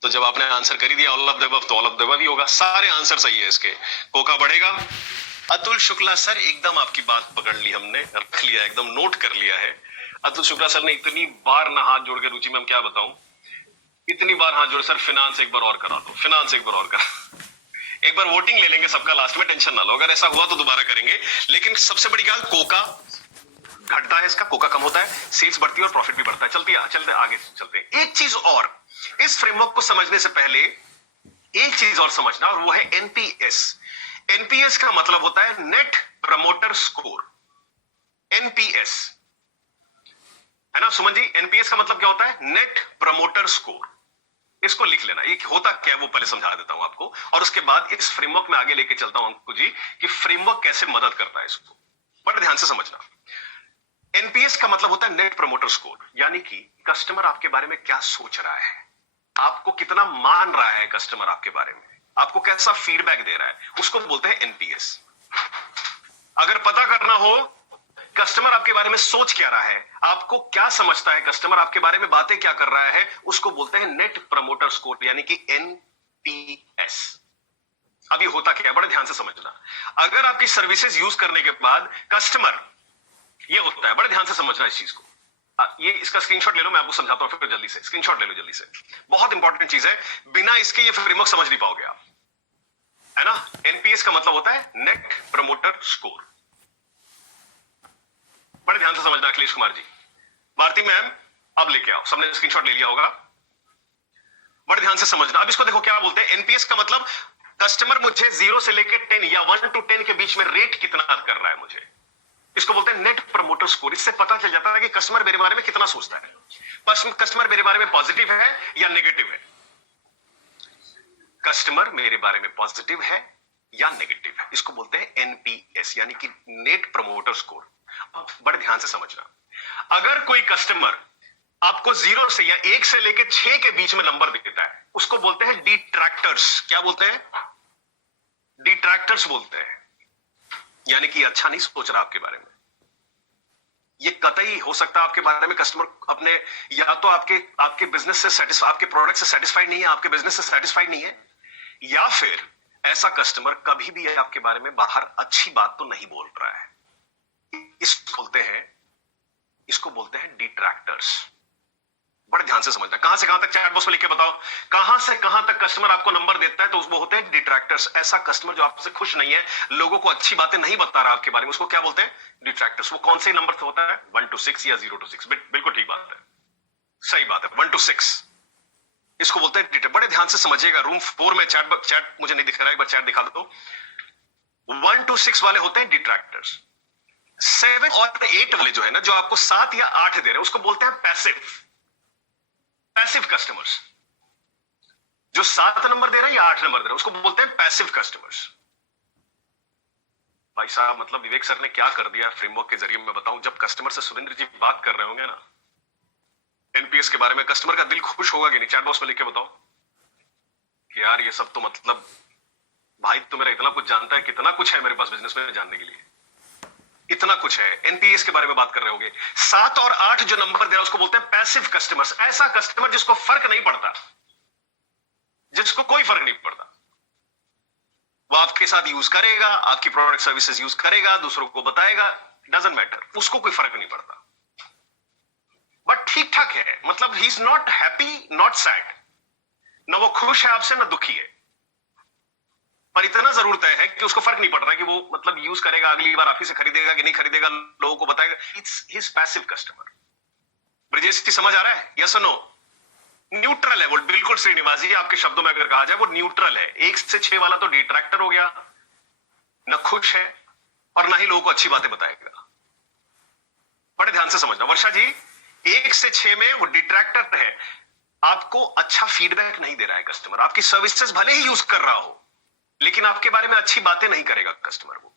तो जब आपने आंसर कर ही दिया ऑल ऑफ द अबव, तो ऑल ऑफ द अबव ही होगा। सारे आंसर सही है इसके। कोका बढ़ेगा। अतुल शुक्ला सर, एकदम आपकी बात पकड़ ली हमने, रख लिया, एकदम नोट कर लिया है। अतुल शुक्ला सर ने इतनी बार ना हाथ जोड़ के, रुचि में हम क्या बताऊं, इतनी बार हाथ जोड़, सर फिनांस एक बार और करा दो, फिनांस एक बार और करा। एक बार वोटिंग ले लेंगे सबका लास्ट में, टेंशन ना लो, अगर ऐसा हुआ तो दोबारा करेंगे। लेकिन सबसे बड़ी बात, कोका घटता है, इसका कोका कम होता है, सेल्स बढ़ती है और प्रॉफिट भी बढ़ता है। चलते आगे चलते। एक चीज और, इस फ्रेमवर्क को समझने से पहले एक चीज और समझना, और वो है NPS। NPS का मतलब होता है नेट प्रमोटर स्कोर। NPS, है ना सुमन जी। NPS का मतलब क्या होता है? Net promoter score. इसको लिख लेना, ये होता क्या है वो पहले समझा देता हूं आपको, और उसके बाद इस फ्रेमवर्क में आगे लेके चलता हूं अंकु जी कि फ्रेमवर्क कैसे मदद करता है इसको। बड़े ध्यान से समझना। NPS का मतलब होता है नेट प्रमोटर स्कोर, यानी कि कस्टमर आपके बारे में क्या सोच रहा है, आपको कितना मान रहा है कस्टमर आपके बारे में, आपको कैसा फीडबैक दे रहा है, उसको बोलते हैं NPS। अगर पता करना हो कस्टमर आपके बारे में सोच क्या रहा है, आपको क्या समझता है कस्टमर, आपके बारे में बातें क्या कर रहा है, उसको बोलते हैं नेट प्रमोटर स्कोर, यानी कि NPS। अब ये होता क्या है, बड़े ध्यान से समझना। अगर आपकी सर्विसेज यूज करने के बाद कस्टमर, ये होता है, बड़े ध्यान से समझना इस चीज को। ये इसका स्क्रीनशॉट ले लो, मैं आपको समझाता हूं फिर जल्दी से। स्क्रीनशॉट ले लो जल्दी से, बहुत इंपॉर्टेंट चीज है, बिना इसके ये फ्रेमवर्क समझ नहीं पाओगे आप, है ना। NPS का मतलब होता है नेट प्रमोटर स्कोर। बड़े ध्यान से समझना अखिलेश कुमार जी, भारती मैम अब लेके आओ, सबने स्क्रीनशॉट ले लिया होगा। बड़े ध्यान से समझना। अब इसको देखो क्या बोलते हैं। NPS का मतलब कस्टमर मुझे 0 से लेकर 10 या 1 to 10 के बीच में रेट कितना कर रहा है मुझे, इसको बोलते हैं नेट प्रमोटर स्कोर। इससे पता चल जाता है कि कस्टमर मेरे बारे में कितना सोचता है, कस्टमर मेरे बारे में पॉजिटिव है या नेगेटिव है, कस्टमर मेरे बारे में पॉजिटिव है या नेगेटिव है, इसको बोलते हैं NPS, यानी कि नेट प्रमोटर स्कोर। अब बड़े ध्यान से समझना, अगर कोई कस्टमर आपको 0 से या 1 से लेकर 6 के बीच में नंबर देता है, उसको बोलते हैं डिट्रैक्टर्स। क्या बोलते हैं? डिट्रैक्टर्स बोलते हैं, यानी कि अच्छा नहीं सोच रहा आपके बारे में। ये कतई हो सकता है आपके बारे में कस्टमर अपने, या तो आपके बिजनेस से सेटिस्फाई, आपके प्रोडक्ट से सेटिस्फाइड नहीं है, आपके बिजनेस से सेटिस्फाइड नहीं है, या फिर ऐसा कस्टमर कभी भी आपके बारे में बाहर अच्छी बात तो नहीं बोल रहा है। इसको बोलते हैं डिट्रैक्टर्स। बड़े ध्यान से समझना, कहां से कहां तक चैट बॉक्स में लिख के बताओ, कहां से कहां तक कस्टमर आपको नंबर देता है तो वो होते हैं डिट्रैक्टर्स। ऐसा कस्टमर जो आपसे खुश नहीं है, लोगों को अच्छी बातें नहीं बता रहा आपके बारे में, उसको क्या बोलते हैं? डिट्रैक्टर्स। वो कौन से नंबर से होता है? 1 to 6 या 0 to 6। बिल्कुल ठीक बात है, सही बात है, 1 to 6 इसको बोलते हैं डिट्रैक्टर। बड़े ध्यान से समझिएगा, रूम 4 में चैट मुझे नहीं दिख रहा है, एक बार चैट दिखा दो। 1 to 6 वाले होते हैं डिट्रैक्टर्स। 7 और 8 वाले जो है ना, जो आपको 7 या 8 दे रहे हैं, उसको बोलते हैं पैसिव कस्टमर्स। जो 7 नंबर दे रहे हैं या 8 नंबर दे रहे हैं, उसको बोलते हैं पैसिव कस्टमर्स। भाई साहब, मतलब विवेक सर ने क्या कर दिया फ्रेमवर्क के जरिए, मैं बताऊं। जब कस्टमर से सुरेंद्र जी बात कर रहे होंगे ना एनपीएस के बारे में, कस्टमर का दिल खुश होगा कि नहीं? चैट बॉक्स में लिख के बताओ कि यार ये सब तो मतलब भाई तो मेरा इतना कुछ जानता है, कितना कुछ है मेरे पास बिजनेस में जानने के लिए, इतना कुछ है। एनपीएस के बारे में बात कर रहे होंगे। 7 और 8 जो नंबर दे रहा है उसको बोलते हैं पैसिव कस्टमर्स। ऐसा कस्टमर जिसको फर्क नहीं पड़ता, जिसको कोई फर्क नहीं पड़ता, वो आपके साथ यूज करेगा, आपकी प्रोडक्ट सर्विसेज यूज करेगा, दूसरों को बताएगा, डजंट मैटर, उसको कोई फर्क नहीं पड़ता, बट ठीक ठाक है। मतलब he is not happy, not sad, ना वो खुश है आपसे ना दुखी है, पर इतना जरूर तय है कि उसको फर्क नहीं पड़ रहा है कि वो मतलब यूज करेगा, अगली बार आप ही से खरीदेगा कि नहीं खरीदेगा, लोगों को बताएगा। It's his passive customer. Brijesh ji समझ आ रहा है? यस और नो? न्यूट्रल है वो, बिल्कुल श्रीनिवास जी, आपके शब्दों में अगर कहा जाए वो न्यूट्रल है। 1 से 6 वाला तो डिट्रैक्टर हो गया, न खुश है और ना ही लोगों को अच्छी बातें बताएगा। बड़े ध्यान से समझना वर्षा जी, 1 से 6 में वो डिट्रैक्टर है, आपको अच्छा फीडबैक नहीं दे रहा है कस्टमर, आपकी सर्विसेज भले ही यूज कर रहा हो लेकिन आपके बारे में अच्छी बातें नहीं करेगा कस्टमर, वो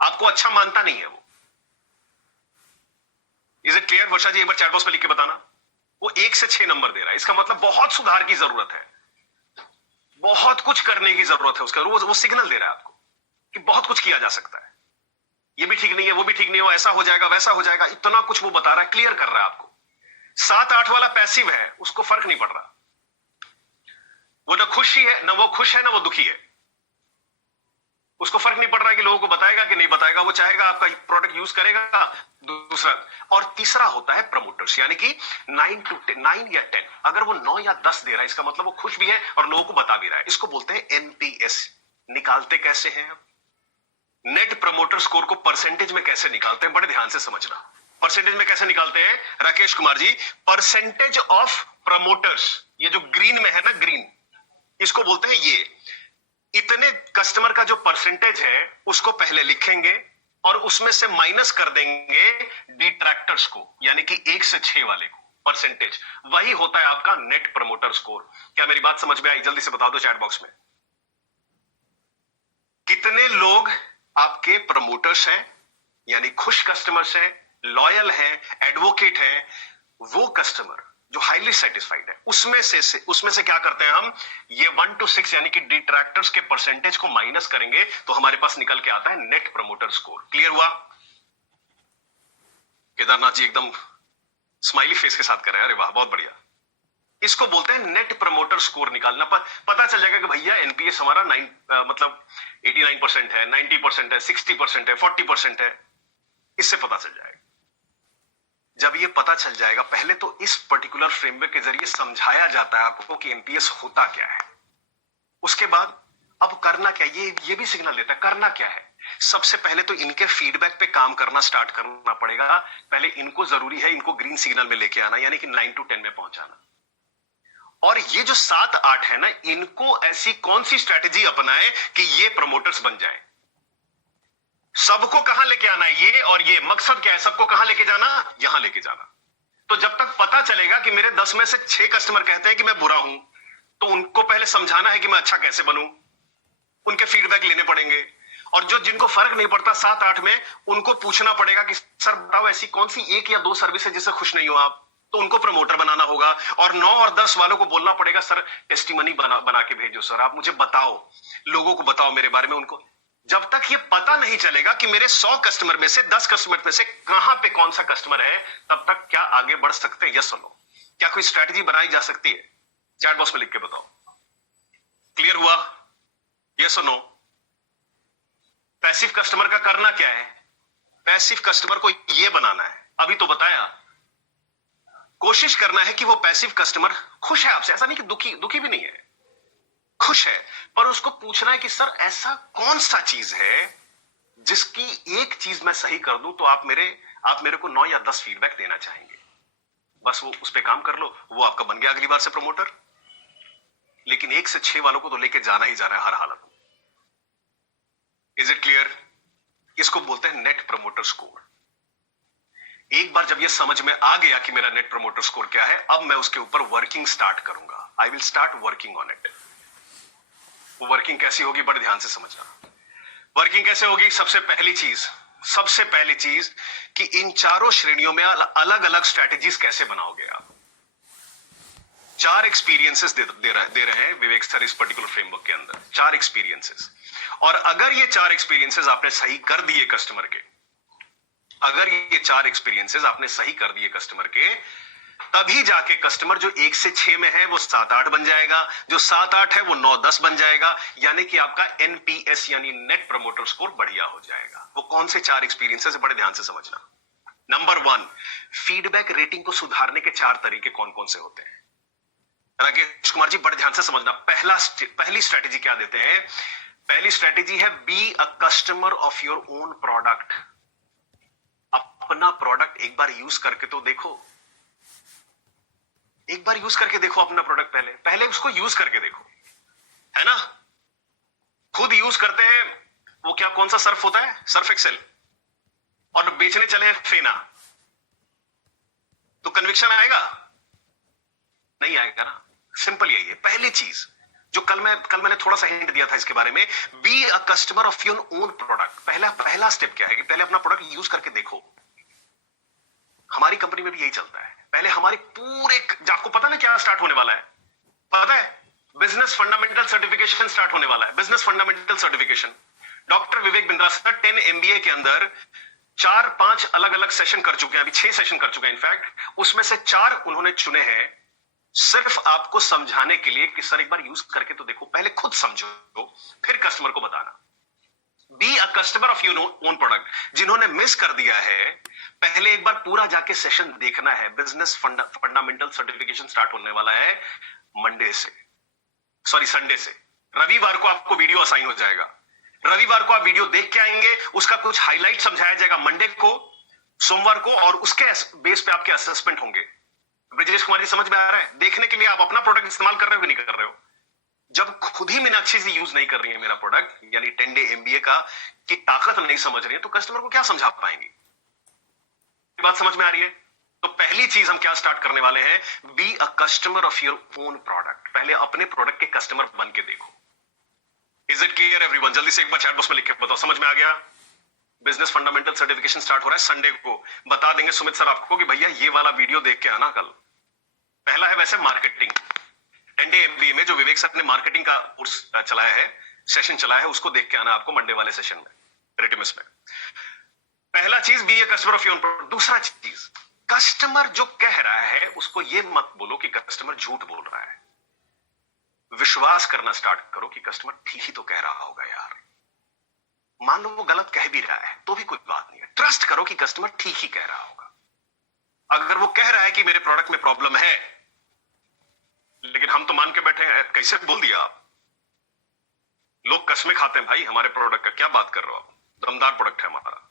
आपको अच्छा मानता नहीं है वो। इज इट क्लियर वर्षा जी? एक बार चैट बॉक्स में लिख के बताना। वो 1 से 6 नंबर दे रहा है, इसका मतलब बहुत सुधार की जरूरत है, बहुत कुछ करने की जरूरत है उसका। वो सिग्नल दे रहा है आपको कि बहुत कुछ किया जा सकता है, ये भी ठीक नहीं है, वो भी ठीक नहीं है, ऐसा हो जाएगा वैसा हो जाएगा, इतना कुछ वो बता रहा है, क्लियर कर रहा है आपको। 7-8 वाला पैसिव है, उसको फर्क नहीं पड़ रहा, वो ना खुशी है, ना वो खुश है, ना वो दुखी है, उसको फर्क नहीं पड़ रहा है कि लोगों को बताएगा कि नहीं बताएगा, वो चाहेगा आपका प्रोडक्ट यूज करेगा। दूसरा और तीसरा होता है प्रमोटर्स, यानी कि 9 या 10। अगर वो 9 या 10 दे रहा है, इसका मतलब वो खुश भी है और लोगों को बता भी रहा है। इसको बोलते हैं एनपीएस। निकालते कैसे हैं? नेट प्रमोटर स्कोर को परसेंटेज में कैसे निकालते हैं? बड़े ध्यान से समझना। परसेंटेज में कैसे निकालते हैं Rakesh Kumar ji? Percentage of promoters, ये जो ग्रीन में है ना, ग्रीन, इसको बोलते हैं ये। इतने कस्टमर का जो परसेंटेज है उसको पहले लिखेंगे और उसमें से माइनस कर देंगे डिट्रैक्टर्स को, यानी कि 1 से 6 वाले को। परसेंटेज वही होता है आपका नेट प्रमोटर स्कोर। क्या मेरी बात समझ में आई? जल्दी से बता दो चैट बॉक्स में, कितने लोग आपके प्रमोटर्स हैं, यानी खुश कस्टमर्स हैं, लॉयल हैं, एडवोकेट हैं। वो कस्टमर जो हाईली सेटिस्फाइड है, उसमें से क्या करते हैं हम? ये 1 to 6 यानी कि डिट्रैक्टर्स के परसेंटेज को माइनस करेंगे तो हमारे पास निकल के आता है नेट प्रमोटर स्कोर। क्लियर हुआ? केदारनाथ जी एकदम स्माइली फेस के साथ कर रहे हैं, अरे वाह बहुत बढ़िया। इसको बोलते हैं नेट प्रमोटर स्कोर निकालना। पता चल जाएगा कि भैया एनपीएस हमारा मतलब 89% है, 90% है, 60% है, 40% है, इससे पता चल जाएगा। जब ये पता चल जाएगा, पहले तो इस पर्टिकुलर फ्रेमवर्क के जरिए समझाया जाता है आपको कि एनपीएस होता क्या है। उसके बाद अब करना क्या, ये भी सिग्नल देता है करना क्या है। सबसे पहले तो इनके फीडबैक पे काम करना स्टार्ट करना पड़ेगा। पहले इनको जरूरी है इनको ग्रीन सिग्नल में लेके आना, यानी कि 9 to 10 में पहुंचाना। और ये जो 7-8 है ना, इनको ऐसी कौन सी स्ट्रेटेजी अपनाए कि ये प्रमोटर्स बन जाए। सबको कहां लेके आना है ये, और ये मकसद क्या है, सबको कहां लेके जाना? यहां लेके जाना। तो जब तक पता चलेगा कि मेरे 10 में से 6 कस्टमर कहते हैं कि मैं बुरा हूं, तो उनको पहले समझाना है कि मैं अच्छा कैसे बनूं, उनके फीडबैक लेने पड़ेंगे। और जो जिनको फर्क नहीं पड़ता 7-8 में, उनको पूछना पड़ेगा कि सर बताओ ऐसी कौन सी 1 या 2 सर्विस है जिससे खुश नहीं हो आप, तो उनको प्रमोटर बनाना होगा और 9 और 10 वालों को बोलना पड़ेगा सर टेस्टिमनी बना के भेजो सर, आप मुझे बताओ, लोगों को बताओ मेरे बारे में। उनको जब तक ये पता नहीं चलेगा कि मेरे 100 कस्टमर में से 10 कस्टमर में से कहां पे कौन सा कस्टमर है, तब तक क्या आगे बढ़ सकते हैं? यस और नो? क्या कोई स्ट्रेटजी बनाई जा सकती है? चैट बॉक्स में लिख के बताओ। क्लियर हुआ? यस और नो? पैसिव कस्टमर का करना क्या है? पैसिव कस्टमर को ये बनाना है, अभी तो बताया। कोशिश करना है कि वो पैसिव कस्टमर खुश है आपसे, ऐसा नहीं कि दुखी भी नहीं है, खुश है, पर उसको पूछना है कि सर ऐसा कौन सा चीज है जिसकी एक चीज मैं सही कर दूं तो आप मेरे को 9 या 10 फीडबैक देना चाहेंगे। बस वो उस पे काम कर लो, वो आपका बन गया अगली बार से प्रमोटर। लेकिन 1 से 6 वालों को तो लेके जाना ही जाना है हर हालत में। Is it clear? इसको बोलते हैं नेट प्रमोटर स्कोर। एक बार जब ये समझ में आ गया कि मेरा नेट प्रमोटर स्कोर क्या है, अब मैं उसके ऊपर वर्किंग स्टार्ट करूंगा। I will start working on it. वो वर्किंग कैसी होगी, बड़े ध्यान से समझना। वर्किंग कैसे होगी? सबसे पहली चीज कि इन चारों श्रेणियों में अलग अलग स्ट्रेटेजीज कैसे बनाओगे आप। 4 एक्सपीरियंसेस दे रहे हैं विवेक सर इस पर्टिकुलर फ्रेमवर्क के अंदर। 4 एक्सपीरियंसेस, और अगर ये 4 एक्सपीरियंसेस आपने सही कर दिए कस्टमर के, अगर ये 4 एक्सपीरियंसेस आपने सही कर दिए कस्टमर के, तभी जाके कस्टमर जो 1 से 6 में है वो 7-8 बन जाएगा, जो 7-8 है वो 9-10 बन जाएगा, यानी कि आपका एनपीएस यानी नेट प्रमोटर स्कोर बढ़िया हो जाएगा। वो कौन से 4 एक्सपीरियंसेस है, बड़े ध्यान से समझना। नंबर 1, फीडबैक रेटिंग को सुधारने के 4 तरीके कौन कौन से होते हैं? राकेश कुमार जी बड़े ध्यान से समझना। पहली स्ट्रेटेजी क्या देते हैं? पहली स्ट्रेटेजी है be a customer of your own product. अपना प्रोडक्ट एक बार यूज करके तो देखो, एक बार यूज करके देखो अपना प्रोडक्ट। पहले उसको यूज करके देखो, है ना? खुद यूज करते हैं वो क्या, कौन सा सर्फ होता है, सर्फ एक्सेल, और बेचने चले हैं फेना, तो कन्विक्शन आएगा? नहीं आएगा ना। सिंपल यही है पहली चीज जो कल मैंने थोड़ा सा हिंट दिया था इसके बारे में। Be a customer of your own product. पहला स्टेप क्या है कि पहले अपना प्रोडक्ट यूज करके देखो। हमारी कंपनी में भी यही चलता है। पहले हमारे पूरे, आपको पता ना क्या स्टार्ट होने वाला है? पता है? बिजनेस फंडामेंटल सर्टिफिकेशन स्टार्ट होने वाला है। Business fundamental certification doctor Vivek Bindra sir 10 MBA के अंदर 4-5 अलग अलग सेशन कर चुके हैं, अभी 6 सेशन कर चुके हैं इनफैक्ट। उसमें से 4 उन्होंने चुने हैं सिर्फ आपको समझाने के लिए कि सर एक बार यूज करके तो देखो। पहले खुद समझो, फिर कस्टमर को बताना। Be a customer of your own product. जिन्होंने मिस कर दिया है, पहले एक बार पूरा जाके सेशन देखना है। बिजनेस फंडामेंटल सर्टिफिकेशन स्टार्ट होने वाला है संडे से। रविवार को आपको वीडियो असाइन हो जाएगा। रविवार को आप वीडियो देख के आएंगे, उसका कुछ हाईलाइट समझाया जाएगा मंडे को, सोमवार को, और उसके बेस पे आपके असेसमेंट होंगे। ब्रजेश कुमार जी समझ में आ रहा है? देखने के लिए आप अपना प्रोडक्ट इस्तेमाल कर रहे हो कि नहीं कर रहे हो? जब खुद ही मीनाक्षी जी यूज नहीं कर रही है मेरा प्रोडक्ट, यानी 10 डे MBA का की ताकत नहीं समझ रही है, तो कस्टमर को क्या समझा पाएंगे? बात समझ में आ रही है? तो पहली चीज हम क्या स्टार्ट करने वाले हैं? Be a customer of your own product. पहले अपने प्रोडक्ट के कस्टमर बन के देखो। Is it clear everyone? जल्दी से एक बार चैट बॉक्स में लिख के बताओ, समझ में आ गया? बिजनेस फंडामेंटल सर्टिफिकेशन स्टार्ट हो रहा है संडे को। बता देंगे सुमित सर आपको कि भैया ये वाला वीडियो देख के आना कल। पहला है वैसे मार्केटिंग। 10 डे MBA में जो विवेक सर ने मार्केटिंग का कोर्स चलाया है, सेशन चलाया है, उसको देख के आना आपको मंडे वाले सेशन में, रिटिमस में। पहला चीज be a customer of your own product. दूसरा चीज, कस्टमर जो कह रहा है उसको ये मत बोलो कि कस्टमर झूठ बोल रहा है। विश्वास करना स्टार्ट करो कि कस्टमर ठीक ही तो कह रहा होगा यार। मान लो वो गलत कह भी रहा है तो भी कोई बात नहीं है, ट्रस्ट करो कि कस्टमर ठीक ही कह रहा होगा। अगर वो कह रहा है कि मेरे प्रोडक्ट में प्रॉब्लम है, लेकिन हम तो मान के बैठे हैं, कैसे बोल दिया आप? लोग कसमें खाते हैं भाई हमारे प्रोडक्ट का, क्या बात कर रहे हो आप? दमदार प्रोडक्ट है हमारा।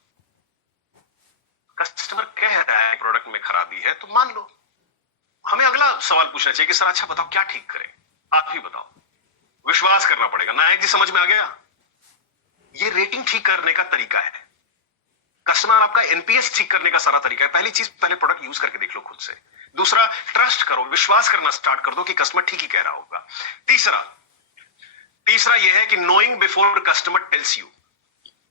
कस्टमर कह रहा है प्रोडक्ट में खराबी है तो मान लो। हमें अगला सवाल पूछना चाहिए कि सर अच्छा बताओ क्या ठीक करें, आप ही बताओ। विश्वास करना पड़ेगा। नायक जी समझ में आ गया? ये रेटिंग ठीक करने का तरीका है। कस्टमर आपका एनपीएस ठीक करने का सारा तरीका है। पहली चीज, पहले प्रोडक्ट यूज करके देख लो खुद से। दूसरा, ट्रस्ट करो, विश्वास करना स्टार्ट कर दो कि कस्टमर ठीक ही कह रहा होगा। तीसरा यह है कि knowing before customer tells you.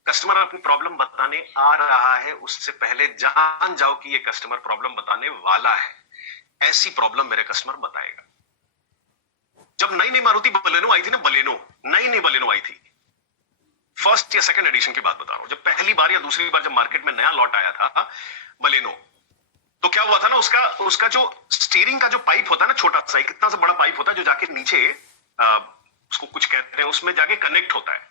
Customer अपनी प्रॉब्लम बताने आ रहा है, उससे पहले जान जाओ कि ये कस्टमर प्रॉब्लम बताने वाला है। ऐसी प्रॉब्लम मेरे कस्टमर बताएगा। जब नई नई मारुति बलेनो आई थी ना, नई बलेनो आई थी, फर्स्ट या सेकंड एडिशन की बात बता रहा हूं, जब पहली बार या दूसरी बार जब मार्केट में नया लॉट आया था बलेनो, तो क्या हुआ था ना, उसका जो स्टीयरिंग का जो पाइप होता है ना, छोटा सा कितना सा बड़ा पाइप होता है जो जाके नीचे उसको कुछ कहते हैं, उसमें जाके कनेक्ट होता है।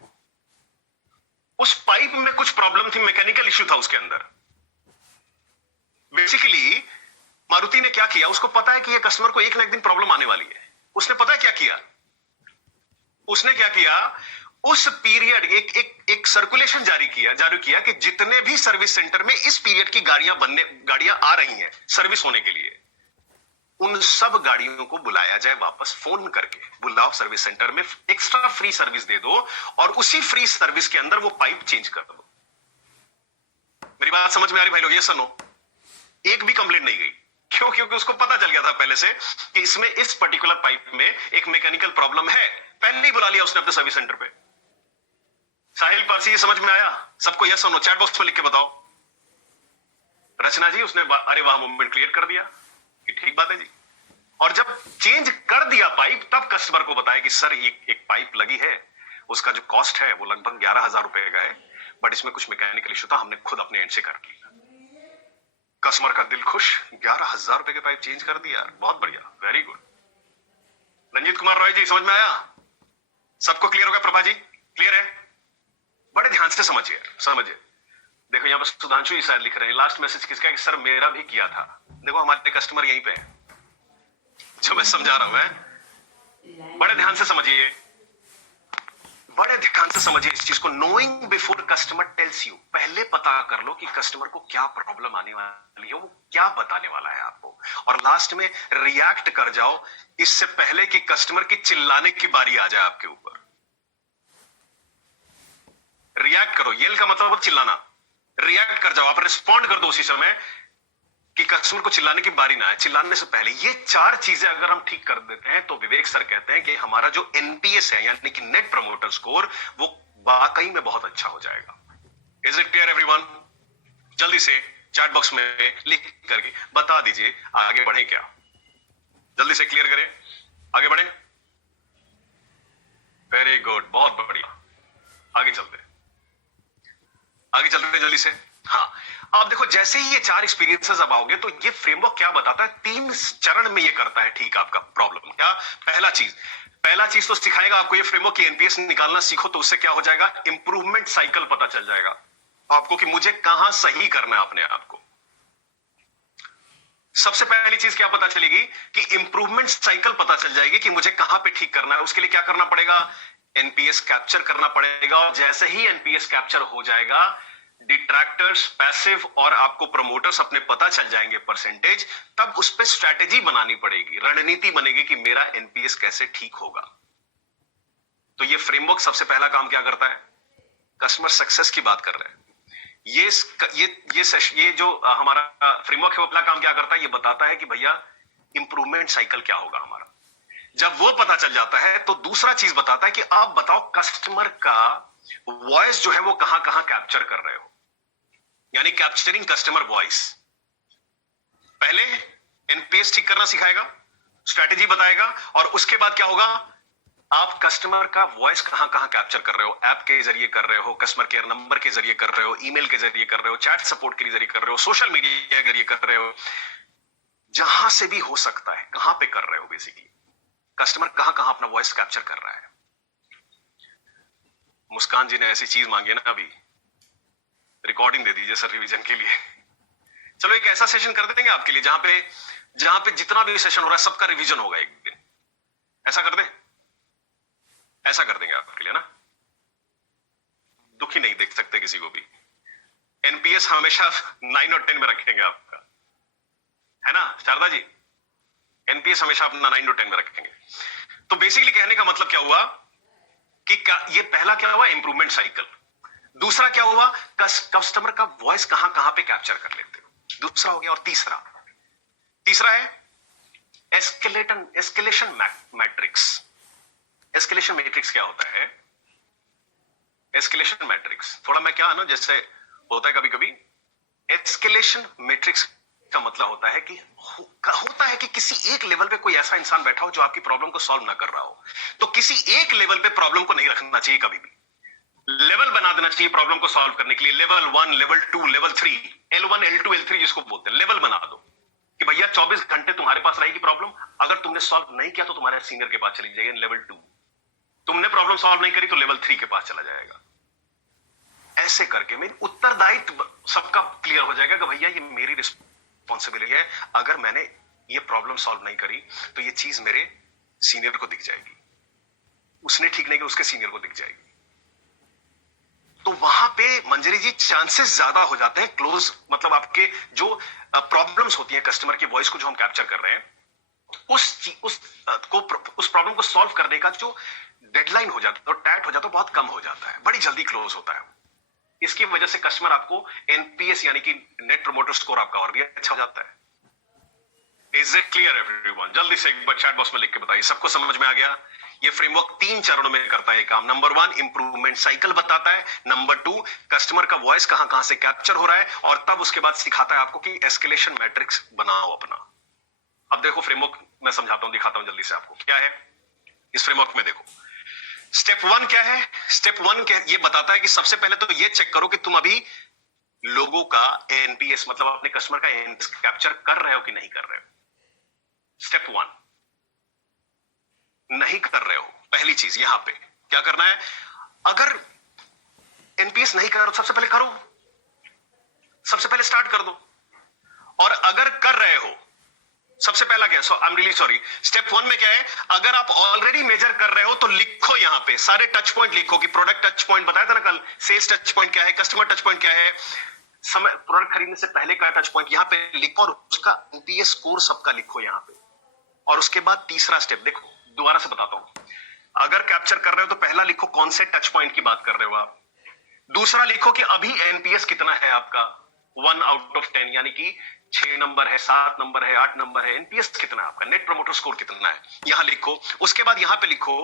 उस पाइप में कुछ प्रॉब्लम थी, मैकेनिकल इश्यू था उसके अंदर। बेसिकली मारुति ने क्या किया, उसको पता है कि ये कस्टमर को एक ना एक दिन प्रॉब्लम आने वाली है। उसने पता है क्या किया, उस पीरियड एक सर्कुलेशन जारी किया कि जितने भी सर्विस सेंटर में इस पीरियड की गाड़ियां आ रही हैं सर्विस होने के लिए, उन सब गाड़ियों को बुलाया जाए वापस, फोन करके बुलाओ सर्विस सेंटर में, एक्स्ट्रा फ्री सर्विस दे दो और उसी फ्री सर्विस के अंदर वो पाइप चेंज कर दो। मेरी बात समझ में आ रही भाई लोग? ये सुनो, एक भी कंप्लेंट नहीं गई। क्यों? क्योंकि उसको पता चल गया था पहले से कि इसमें इस पर्टिकुलर पाइप में एक मैकेनिकल प्रॉब्लम है। पहले ही बुला लिया उसने अपने सर्विस सेंटर पे। साहिल पारसी, ये समझ में आया सबको? यस और नो चैट बॉक्स में लिख के बताओ। रचना जी, उसने अरे वाह मूवमेंट क्लियर कर दिया कि ठीक बात है जी। और जब चेंज कर दिया पाइप, तब कस्टमर को बताया कि सर एक पाइप लगी है, उसका जो कॉस्ट है वो लगभग 11,000 रुपए का है, बट इसमें कुछ मैकेनिकल इश्यू था, हमने खुद अपने एंड से कर लिया। कस्टमर का दिल खुश, 11,000 रुपए के पाइप चेंज कर दिया, बहुत बढ़िया, वेरी गुड। रंजीत कुमार रॉय जी, समझ में आया? सबको क्लियर हो गया? प्रभा जी क्लियर है? बड़े ध्यान से समझिए। देखो यहाँ पर सुधांशु जी शायद लिख रहे हैं, लास्ट मैसेज किसका है कि सर मेरा भी किया था। देखो हमारे कस्टमर यहीं पे है जो मैं समझा रहा हूं। बड़े ध्यान से समझिए इस चीज को। Knowing before customer tells you, पहले पता कर लो कि कस्टमर को क्या प्रॉब्लम आने वाली है, वो क्या बताने वाला है आपको, और लास्ट में रिएक्ट कर जाओ इससे पहले कि कस्टमर की चिल्लाने की बारी आ जाए आपके ऊपर। रिएक्ट करो, येल का मतलब चिल्लाना, रिएक्ट कर जाओ, आप रिस्पॉन्ड कर दो उसी समय कि कस्टमर को चिल्लाने की बारी ना आए। चिल्लाने से पहले ये 4 चीजें अगर हम ठीक कर देते हैं तो विवेक सर कहते हैं कि हमारा जो एनपीएस है यानी कि नेट प्रमोटर स्कोर, वो वाकई में बहुत अच्छा हो जाएगा। Is it clear everyone? जल्दी से चैट बॉक्स में लिख करके बता दीजिए आगे बढ़े क्या। जल्दी से क्लियर करें, आगे बढ़े। वेरी गुड, बहुत बढ़िया। आगे चलते जल्दी से। हाँ, अब देखो जैसे ही ये 4 एक्सपीरियंसेस अब आओगे तो ये फ्रेमवर्क क्या बताता है, 3 चरण में ये करता है ठीक आपका प्रॉब्लम। क्या? पहला चीज तो सिखाएगा आपको ये फ्रेमवर्क की एनपीएस निकालना सीखो, तो उससे क्या हो जाएगा, इंप्रूवमेंट साइकिल पता चल जाएगा आपको कि मुझे कहां सही करना है अपने आप को। सबसे पहली चीज क्या पता चलेगी कि इंप्रूवमेंट साइकिल पता चल जाएगी कि मुझे कहां पे ठीक करना है। उसके लिए क्या करना पड़ेगा, एनपीएस कैप्चर करना पड़ेगा, और जैसे ही एनपीएस कैप्चर हो जाएगा, डिट्रैक्टर्स, पैसिव और आपको प्रमोटर्स अपने पता चल जाएंगे परसेंटेज, तब उस पर स्ट्रैटेजी बनानी पड़ेगी, रणनीति बनेगी कि मेरा एनपीएस कैसे ठीक होगा। तो ये फ्रेमवर्क सबसे पहला काम क्या करता है, कस्टमर सक्सेस की बात कर रहे हैं। ये जो हमारा फ्रेमवर्क है वो अपना काम क्या करता है, ये बताता है कि भैया इंप्रूवमेंट साइकिल क्या होगा हमारा। जब वो पता चल जाता है तो दूसरा चीज बताता है कि आप बताओ कस्टमर का वॉइस जो है वो कहां कहां कैप्चर कर रहे हो, यानी कैप्चरिंग कस्टमर वॉइस। पहले एनपीएस ठीक करना सिखाएगा, स्ट्रैटेजी बताएगा, और उसके बाद क्या होगा, आप कस्टमर का वॉइस कहां कहां कैप्चर कर रहे हो, ऐप के जरिए कर रहे हो, कस्टमर केयर नंबर के जरिए कर रहे हो, ईमेल के जरिए कर रहे हो, चैट सपोर्ट के जरिए कर रहे हो, सोशल मीडिया के जरिए कर रहे हो, जहां से भी हो सकता है कहां पे कर रहे हो। बेसिकली कस्टमर कहां कहां अपना वॉइस कैप्चर कर रहा है। मुस्कान जी ने ऐसी चीज मांगी है ना, अभी रिकॉर्डिंग दे दीजिए सर रिवीजन के लिए। चलो एक ऐसा सेशन कर देंगे आपके लिए जहां पे जितना भी सेशन हो रहा है सबका रिवीजन होगा एक दिन। ऐसा कर देंगे आपके लिए ना, दुखी नहीं देख सकते किसी को भी। एनपीएस हमेशा 9 और 10 में रखेंगे आपका, है ना शारदा जी? एनपीएस हमेशा अपना 9 और 10 में रखेंगे। तो बेसिकली कहने का मतलब क्या हुआ कि ये पहला क्या हुआ, इंप्रूवमेंट साइकिल। दूसरा क्या हुआ, कस्टमर का वॉइस कहां कहां पे कैप्चर कर लेते हो, दूसरा हो गया। और तीसरा है एस्केलेशन मैट्रिक्स। एस्केलेशन मैट्रिक्स क्या होता है, एस्केलेशन मैट्रिक्स थोड़ा मैं क्या है ना, जैसे होता है कभी कभी, एस्केलेशन मैट्रिक्स का मतलब होता है कि होता है कि किसी एक लेवल पे कोई ऐसा इंसान बैठा हो जो आपकी प्रॉब्लम को सॉल्व ना कर रहा हो। तो किसी एक लेवल पे प्रॉब्लम को नहीं रखना चाहिए कभी भी, लेवल बना देना चाहिए प्रॉब्लम को सॉल्व करने के लिए। Level 1, level 2, level 3, L1, L2, L3 जिसको बोलते हैं, लेवल बना दो कि भैया 24 घंटे तुम्हारे पास रहेगी प्रॉब्लम। अगर तुमने सॉल्व नहीं किया तो तुम्हारे सीनियर के पास चली जाएगी लेवल 2। तुमने प्रॉब्लम सॉल्व नहीं करी तो लेवल 3 के पास चला जाएगा। ऐसे करके मेरी उत्तरदायित्व सबका क्लियर हो जाएगा कि भैया ये मेरी रिस्पॉन्सिबिलिटी है। अगर मैंने ये प्रॉब्लम सॉल्व नहीं करी तो ये चीज मेरे सीनियर को दिख जाएगी, उसने ठीक नहीं किया उसके सीनियर को दिख जाएगी। तो वहां पे मंजरी जी चांसेस ज्यादा हो जाते हैं क्लोज, मतलब आपके जो प्रॉब्लम्स होती है कस्टमर की वॉइस को जो हम कैप्चर कर रहे हैं, उस प्रॉब्लम को सॉल्व करने का जो डेडलाइन हो जाता है और टैट हो जाता है बहुत कम हो जाता है, बड़ी जल्दी क्लोज होता है। इसकी वजह से कस्टमर आपको एनपीएस यानी कि नेट प्रमोटर स्कोर आपका और भी अच्छा हो जाता है। Is it clear everyone? जल्दी से एक बार चैट बॉक्स में लिख के बताइए, सबको समझ में आ गया? ये फ्रेमवर्क 3 चरणों में करता है काम। नंबर 1 इंप्रूवमेंट साइकिल बताता है, नंबर 2 कस्टमर का वॉइस कहां से कैप्चर हो रहा है, और तब उसके बाद सिखाता है आपको कि एस्केलेशन मैट्रिक्स बनाओ अपना। अब देखो फ्रेमवर्क मैं समझाता हूं, दिखाता हूं जल्दी से आपको क्या है इस फ्रेमवर्क में। देखो स्टेप 1 क्या है? स्टेप 1 ये बताता है कि सबसे पहले तो ये चेक करो कि तुम अभी लोगों का एनपीएस मतलब अपने कस्टमर का एनपीएस कैप्चर कर रहे हो कि नहीं कर रहे हो। स्टेप 1 नहीं कर रहे हो, पहली चीज यहां पे क्या करना है? अगर एनपीएस नहीं कर रहे हो सबसे पहले करो, सबसे पहले स्टार्ट कर दो। और अगर कर रहे हो सबसे पहला क्या है? I am really sorry, step 1 में क्या है? अगर आप ऑलरेडी मेजर कर रहे हो तो लिखो यहां पे सारे टच पॉइंट लिखो कि प्रोडक्ट टच पॉइंट बताया था ना कल, सेल्स टच पॉइंट क्या है, कस्टमर टच पॉइंट क्या है, समय प्रोडक्ट खरीदने से पहले का टच पॉइंट यहां पे लिखो और उसका एनपीएस स्कोर सबका लिखो यहां पे। और उसके बाद तीसरा स्टेप देखो, दोबारा से बताता हूं, अगर कैप्चर कर रहे हो तो पहला लिखो कौन से टच पॉइंट की बात कर रहे हो आप। दूसरा लिखो कि अभी एनपीएस कितना है आपका, 1 आउट ऑफ 10 यानी कि 6 नंबर है, 7 नंबर है, 8 नंबर है, एनपीएस कितना है आपका, नेट प्रमोटर स्कोर कितना है, यहां लिखो। उसके बाद यहां पे लिखो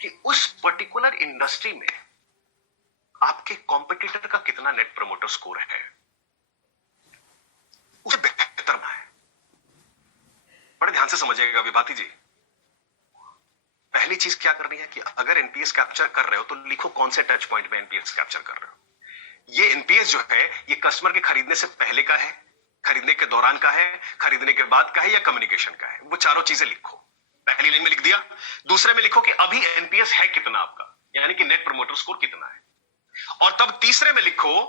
कि उस पर्टिकुलर इंडस्ट्री में आपके कॉम्पिटिटर का कितना नेट प्रमोटर स्कोर है, उसे बेहतर ना है। बड़े ध्यान से समझिएगा विभाती जी। पहली चीज क्या करनी है कि अगर एनपीएस कैप्चर कर रहे हो तो लिखो कौन से टच पॉइंट में एनपीएस कैप्चर कर रहे हो। ये एनपीएस जो है ये कस्टमर के खरीदने से पहले का है, खरीदने के दौरान का है, खरीदने के बाद का है, या कम्युनिकेशन का है। वो चारों चीजें लिखो। पहली लाइन में लिख दिया। दूसरे में लिखो कि अभी एनपीएस है कितना आपका, यानी कि नेट प्रमोटर स्कोर कितना है। और तब तीसरे में लिखो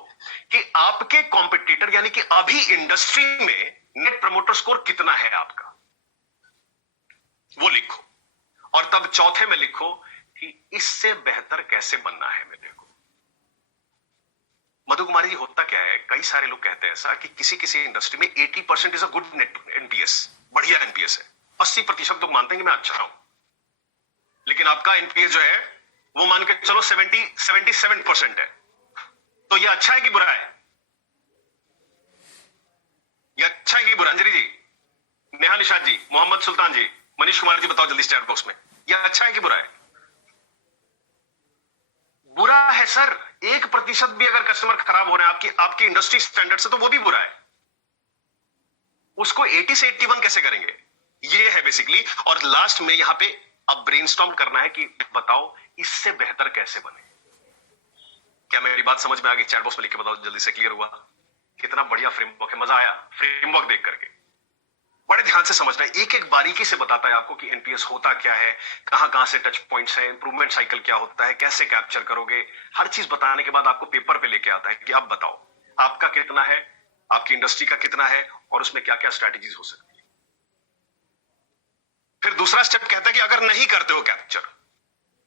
कि आपके कॉम्पिटिटर यानी कि अभी इंडस्ट्री में नेट प्रमोटर स्कोर कितना है आपका, वो लिखो। और तब चौथे में लिखो कि इससे बेहतर कैसे बनना है मेरे को। मधु कुमारी जी होता क्या है, कई सारे लोग कहते हैं ऐसा कि किसी इंडस्ट्री में 80% is a good net NPS, बढ़िया एनपीएस है। 80% लोग मानते हैं कि मैं अच्छा हूं, लेकिन आपका एनपीएस जो है वो मान के चलो 77% है। तो ये अच्छा है कि बुरा है? ये अच्छा है कि बुरा? अंजलि जी, नेहा निषाद जी, मोहम्मद सुल्तान जी, मनीष कुमार जी बताओ जल्दी चैट बॉक्स में, ये अच्छा है कि बुरा है? बुरा है सर। 1% भी अगर कस्टमर खराब हो रहे हैं आपकी इंडस्ट्री स्टैंडर्ड से तो वो भी बुरा है। उसको 80 से 81 कैसे करेंगे? ये है बेसिकली। और लास्ट में यहां पे अब ब्रेनस्टॉर्म करना है कि बताओ इससे बेहतर कैसे बने। क्या मेरी बात समझ में आ गई? चैट बॉक्स में लिख के बताओ जल्दी से। क्लियर हुआ? कितना बढ़िया फ्रेमवर्क है, मजा आया फ्रेमवर्क देख करके। बड़े ध्यान से समझना है, एक एक बारीकी से बताता है आपको कि एनपीएस होता क्या है, कहां से टच पॉइंट्स है, इंप्रूवमेंट साइकिल क्या होता है, कैसे कैप्चर करोगे। हर चीज बताने के बाद आपको पेपर पे लेके आता है कि आप बताओ आपका कितना है, आपकी इंडस्ट्री का कितना है, और उसमें क्या क्या स्ट्रैटेजीज हो सकती है। फिर दूसरा स्टेप कहता है कि अगर नहीं करते हो कैप्चर,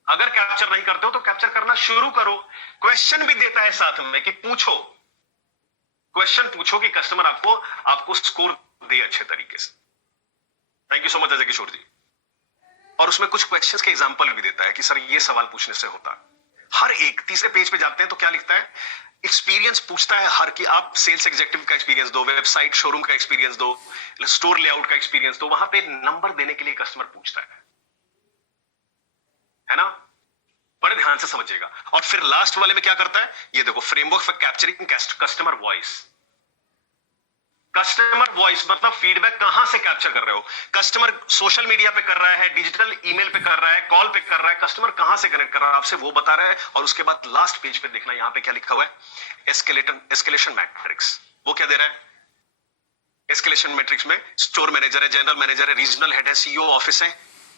अगर कैप्चर नहीं करते हो तो कैप्चर करना शुरू करो। क्वेश्चन भी देता है साथ में कि पूछो, क्वेश्चन पूछो कि कस्टमर आपको स्कोर दे अच्छे तरीके से। Thank you so much Ajay Kishore ji. और उसमें कुछ क्वेश्चंस के एग्जांपल भी देता है कि सर ये सवाल पूछने से होता है। हर एक तीसरे पेज पे जाते हैं तो क्या लिखता है, एक्सपीरियंस पूछता है हर कि आप सेल्स एग्जीक्यूटिव का एक्सपीरियंस दो, वेबसाइट शोरूम का एक्सपीरियंस दो, स्टोर लेआउट का एक्सपीरियंस दो। वहां पे नंबर देने के लिए कस्टमर पूछता है ना? बड़े ध्यान से समझिएगा। और फिर लास्ट वाले में क्या करता है, ये देखो, framework for capturing customer voice. Customer voice मतलब फीडबैक कहां से कैप्चर कर रहे हो? कस्टमर सोशल मीडिया पे कर रहा है, डिजिटल ईमेल पे कर रहा है, कॉल पे कर रहा है, कस्टमर कहां से कनेक्ट कर रहा है आपसे वो बता रहा है। और उसके बाद लास्ट पेज पे देखना यहां पे क्या लिखा हुआ है, एस्केलेशन मैट्रिक्स। वो क्या दे रहा है? एस्केलेशन मैट्रिक्स में स्टोर मैनेजर है, जनरल मैनेजर है, रीजनल हेड है, सीईओ ऑफिस है,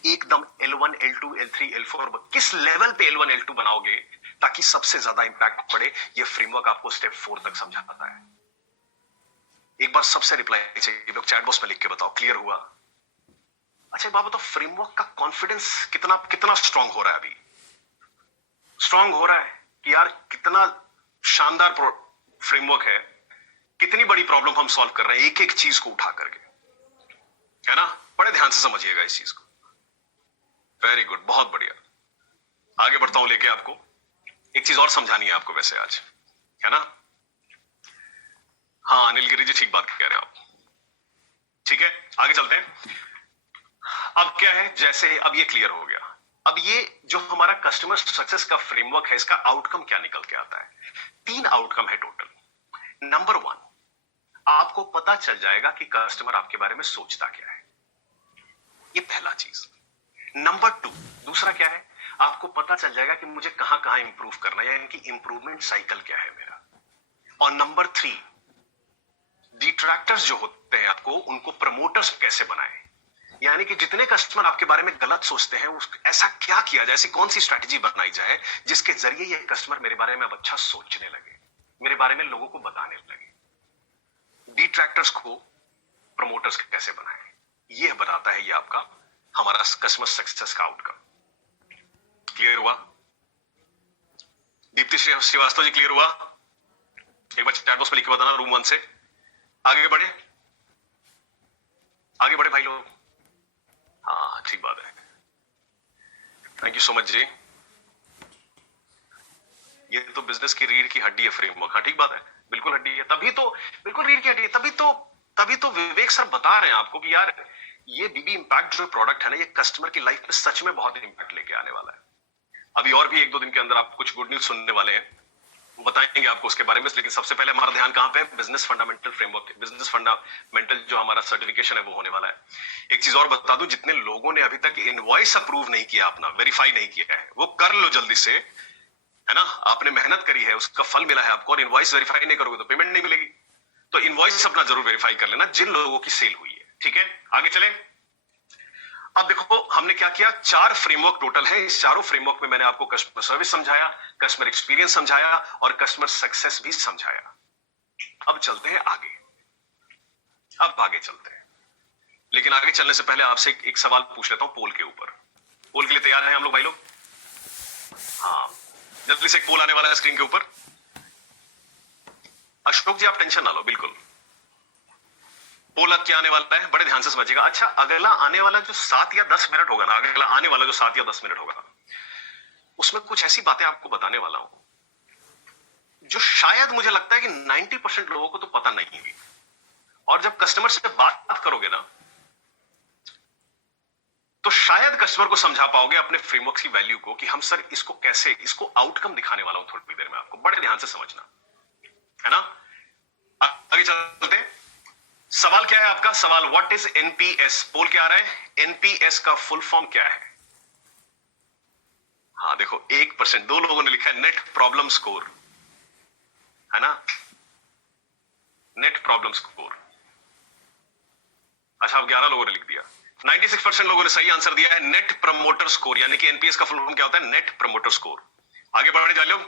एकदम L1, L2, L3, L4 किस लेवल पे L1, L2 बनाओगे ताकि सबसे ज्यादा इंपैक्ट पड़े। ये फ्रेमवर्क आपको स्टेप 4 तक समझाता है। एक बार सबसे रिप्लाई चाहिए, लोग चैट बॉक्स में लिख के बताओ क्लियर हुआ? अच्छा बाबा, तो फ्रेमवर्क का कॉन्फिडेंस कितना कितना स्ट्रांग हो रहा है? अभी स्ट्रांग हो रहा है कि यार कितना शानदार फ्रेमवर्क है, कितनी बड़ी प्रॉब्लम हम सॉल्व कर रहे हैं एक एक चीज को उठा करके, है ना? बड़े ध्यान से समझिएगा इस चीज को। वेरी गुड, बहुत बढ़िया। आगे बढ़ता हूं लेके आपको। एक चीज और समझानी है आपको वैसे आज, है ना? हाँ अनिल गिरी जी, ठीक बात कह रहे हैं आप। ठीक है, आगे चलते हैं। अब क्या है, जैसे अब ये क्लियर हो गया, अब ये जो हमारा कस्टमर सक्सेस का फ्रेमवर्क है, इसका आउटकम क्या निकल के आता है? 3 आउटकम है टोटल। नंबर 1, आपको पता चल जाएगा कि कस्टमर आपके बारे में सोचता क्या है, ये पहला चीज। नंबर 2, दूसरा क्या है, आपको पता चल जाएगा कि मुझे कहां कहां इंप्रूव करना है, यानी कि इंप्रूवमेंट साइकिल क्या है मेरा। और नंबर 3, डिट्रैक्टर्स जो होते हैं आपको उनको प्रमोटर्स कैसे बनाएं, यानी कि जितने कस्टमर आपके बारे में गलत सोचते हैं ऐसा क्या किया जाए, ऐसी कौन सी स्ट्रैटेजी बनाई जाए जिसके जरिए ये कस्टमर मेरे बारे में अब अच्छा सोचने लगे, मेरे बारे में लोगों को बताने लगे। डिट्रैक्टर्स को प्रमोटर्स कैसे बनाएं, यह बताता है ये आपका हमारा कस्टमर सक्सेस का आउटकम। क्लियर हुआ? दीप्ति श्रीवास्तव जी क्लियर हुआ? एक बार चैट बॉक्स पे लिख के बताना रूम 1 से। आगे बढ़े, आगे बढ़े भाई लोग। हाँ ठीक बात है, थैंक यू सो मच जी। ये तो बिजनेस की रीढ़ की हड्डी है फ्रेमवर्क। हाँ ठीक बात है, बिल्कुल हड्डी है, तभी तो बिल्कुल रीढ़ की हड्डी है। तभी तो विवेक सर बता रहे हैं आपको कि यार ये बीबी इंपैक्ट जो प्रोडक्ट है ना, ये कस्टमर की लाइफ में सच में बहुत इंपैक्ट लेके आने वाला है। अभी और भी 1-2 दिन के अंदर आप कुछ गुड न्यूज सुनने वाले हैं, बताएंगे आपको उसके बारे में। लेकिन सबसे पहले हमारा ध्यान कहां पे है? Business fundamental framework, business fundamental जो हमारा सर्टिफिकेशन है वो होने वाला है। एक चीज और बता दूं, जितने लोगों ने अभी तक इनवॉइस अप्रूव नहीं किया, अपना वेरीफाई नहीं किया है, वो कर लो जल्दी से, है ना? आपने मेहनत करी है, उसका फल मिला है आपको, और इनवॉइस वेरीफाई नहीं करोगे तो पेमेंट नहीं मिलेगी। तो इनवॉइस अपना जरूर वेरीफाई कर लेना जिन लोगों की सेल हुई है। ठीक है, आगे चले। अब देखो हमने क्या किया, 4 फ्रेमवर्क टोटल है। इस चारों फ्रेमवर्क में मैंने आपको कस्टमर सर्विस समझाया, कस्टमर एक्सपीरियंस समझाया और कस्टमर सक्सेस भी समझाया। अब चलते हैं आगे, अब आगे चलते हैं। लेकिन आगे चलने से पहले आपसे एक सवाल पूछ लेता हूं पोल के ऊपर। पोल के लिए तैयार हैं हम लोग भाई लोग? हाँ, जल्दी से एक पोल आने वाला है स्क्रीन के ऊपर। अशोक जी आप टेंशन ना लो, बिल्कुल पोल क्या आने वाला है, बड़े ध्यान से समझिएगा। अच्छा, अगला आने वाला जो 7 या 10 मिनट होगा ना, अगला आने वाला जो 7 या 10 मिनट होगा, उसमें कुछ ऐसी बातें आपको बताने वाला हूं जो शायद मुझे लगता है कि 90% लोगों को तो पता नहीं है। और जब कस्टमर से बात करोगे ना, तो शायद कस्टमर को समझा पाओगे अपने फ्रेमवर्क की वैल्यू को, कि हम सर इसको कैसे, इसको आउटकम दिखाने वाला हूं थोड़ी देर में आपको, बड़े ध्यान से समझना, है ना? आगे चलते हैं। सवाल क्या है आपका? सवाल व्हाट इज एनपीएस? पोल क्या आ रहा है? एनपीएस का फुल फॉर्म क्या है? हाँ देखो 1%, 2 लोगों ने लिखा है नेट प्रॉब्लम स्कोर, है ना? Net problem score. अच्छा, अब 11 लोगों ने लिख दिया। 96% लोगों ने सही आंसर दिया है नेट प्रमोटर स्कोर, यानी कि एनपीएस का फुल फॉर्म क्या होता है? Net promoter score. आगे बढ़े जा लो।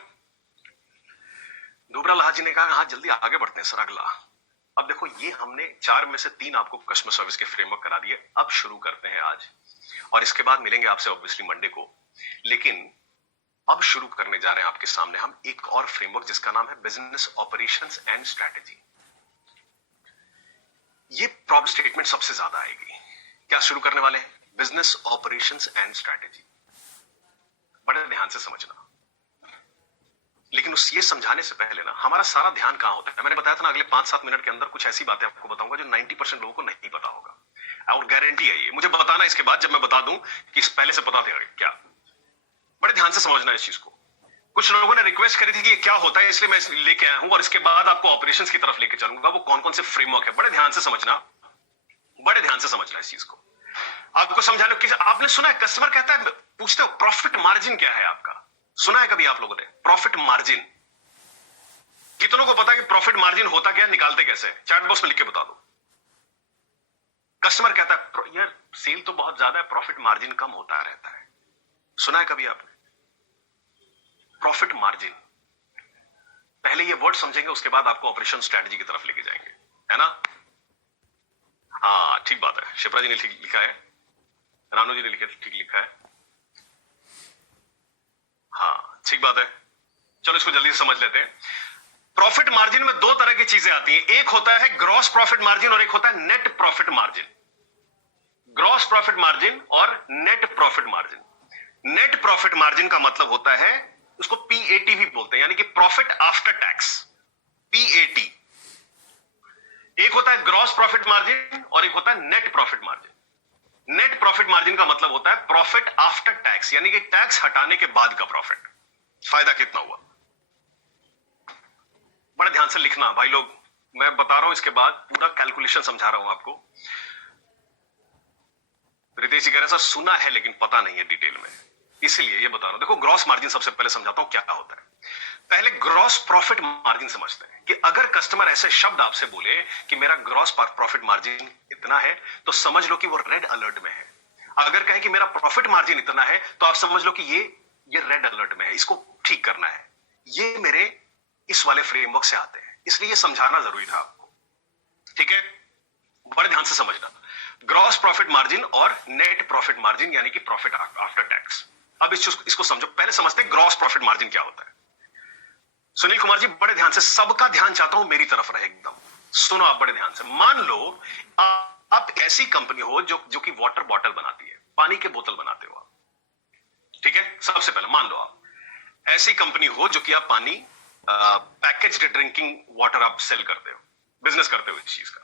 दुबरा लाहा जी ने कहा हाँ जल्दी आगे बढ़ते हैं सर अगला। अब देखो ये हमने 4 में से 3 आपको कस्टमर सर्विस के फ्रेमवर्क करा दिए। अब शुरू करते हैं आज, और इसके बाद मिलेंगे आपसे ऑब्वियसली मंडे को। लेकिन अब शुरू करने जा रहे हैं आपके सामने हम एक और फ्रेमवर्क जिसका नाम है बिजनेस ऑपरेशंस एंड स्ट्रैटेजी। ये प्रॉब्लम स्टेटमेंट सबसे ज्यादा आएगी। क्या शुरू करने वाले हैं? Business operations and strategy. बड़े ध्यान से समझना। लेकिन ये समझाने से पहले ना, हमारा सारा ध्यान कहां होता है? मैंने बताया था ना, अगले 5-7 मिनट के अंदर कुछ ऐसी बातें आपको बताऊंगा जो 90% लोगों को नहीं पता होगा, और गारंटी है ये मुझे बताना इसके बाद, जब मैं बता दूं कि इस पहले से पता था क्या। बड़े ध्यान से समझना इस चीज को। कुछ लोगों ने रिक्वेस्ट करी थी कि ये क्या होता है, इसलिए मैं लेके आया हूं और इसके बाद आपको ऑपरेशंस की तरफ लेके चलूंगा। वो कौन कौन से फ्रेमवर्क है, बड़े ध्यान से समझना, बड़े ध्यान से समझना इस चीज को। आपको समझा लो कि आपने सुना है, कस्टमर कहता है, पूछते हो प्रॉफिट मार्जिन क्या है आपका, सुना है कभी आप लोगों ने प्रॉफिट मार्जिन? कितनों को पता है कि प्रॉफिट मार्जिन होता क्या, निकालते कैसे? चैट बॉक्स में लिख के बता दो। कस्टमर कहता है यार सेल तो बहुत ज्यादा है, प्रॉफिट मार्जिन कम होता रहता है। सुना है कभी आपने प्रॉफिट मार्जिन? पहले ये वर्ड समझेंगे, उसके बाद आपको ऑपरेशन स्ट्रेटजी की तरफ लेके जाएंगे, है ना? हाँ ठीक बात है, शिप्रा जी ने ठीक लिखा है, रानू जी ने ठीक लिखा है, हाँ ठीक बात है। चलो इसको जल्दी से समझ लेते हैं। प्रॉफिट मार्जिन में दो तरह की चीजें आती हैं, एक होता है ग्रॉस प्रॉफिट मार्जिन और एक होता है net profit margin. Gross profit margin और net profit margin. Net profit margin का मतलब होता है, उसको पीएटी भी बोलते हैं, यानी कि प्रॉफिट आफ्टर टैक्स, पीएटी। एक होता है ग्रॉस प्रॉफिट मार्जिन और एक होता है net profit margin. Net profit margin का मतलब होता है प्रॉफिट आफ्टर टैक्स, यानी कि टैक्स हटाने के बाद का प्रॉफिट, फायदा कितना हुआ। बड़े ध्यान से लिखना भाई लोग, मैं बता रहा हूं, इसके बाद पूरा कैलकुलेशन समझा रहा हूं आपको। रितेश जी कह रहे सर सुना है लेकिन पता नहीं है डिटेल में, इसलिए ये बता रहा हूं। देखो ग्रॉस मार्जिन सबसे पहले समझाता हूं क्या होता है। पहले ग्रॉस प्रॉफिट मार्जिन समझते हैं कि अगर कस्टमर ऐसे शब्द आपसे बोले कि मेरा ग्रॉस प्रॉफिट मार्जिन इतना है, तो समझ लो कि वो रेड अलर्ट में है। अगर कहे कि मेरा प्रॉफिट मार्जिन इतना है, तो आप समझ लो कि ये रेड अलर्ट में है, इसको ठीक करना है। ये मेरे इस वाले फ्रेमवर्क से आते हैं, इसलिए ये समझाना जरूरी था आपको, ठीक है? बड़े ध्यान से समझना, ग्रॉस प्रॉफिट मार्जिन और नेट प्रॉफिट मार्जिन, यानी कि प्रॉफिट आफ्टर टैक्स। अब इसको समझो, पहले समझते हैं ग्रॉस प्रॉफिट मार्जिन क्या होता है। सुनील कुमार जी बड़े ध्यान से, सबका ध्यान चाहता हूं मेरी तरफ रहे एकदम, सुनो आप बड़े ध्यान से। मान लो आप ऐसी कंपनी हो जो कि वाटर बॉटल बनाती है, पानी के बोतल बनाते हो आप, ठीक है? सबसे पहले मान लो आप ऐसी कंपनी हो जो कि आप पानी पैकेज्ड ड्रिंकिंग वाटर आप सेल करते हो, बिजनेस करते हो इस चीज का।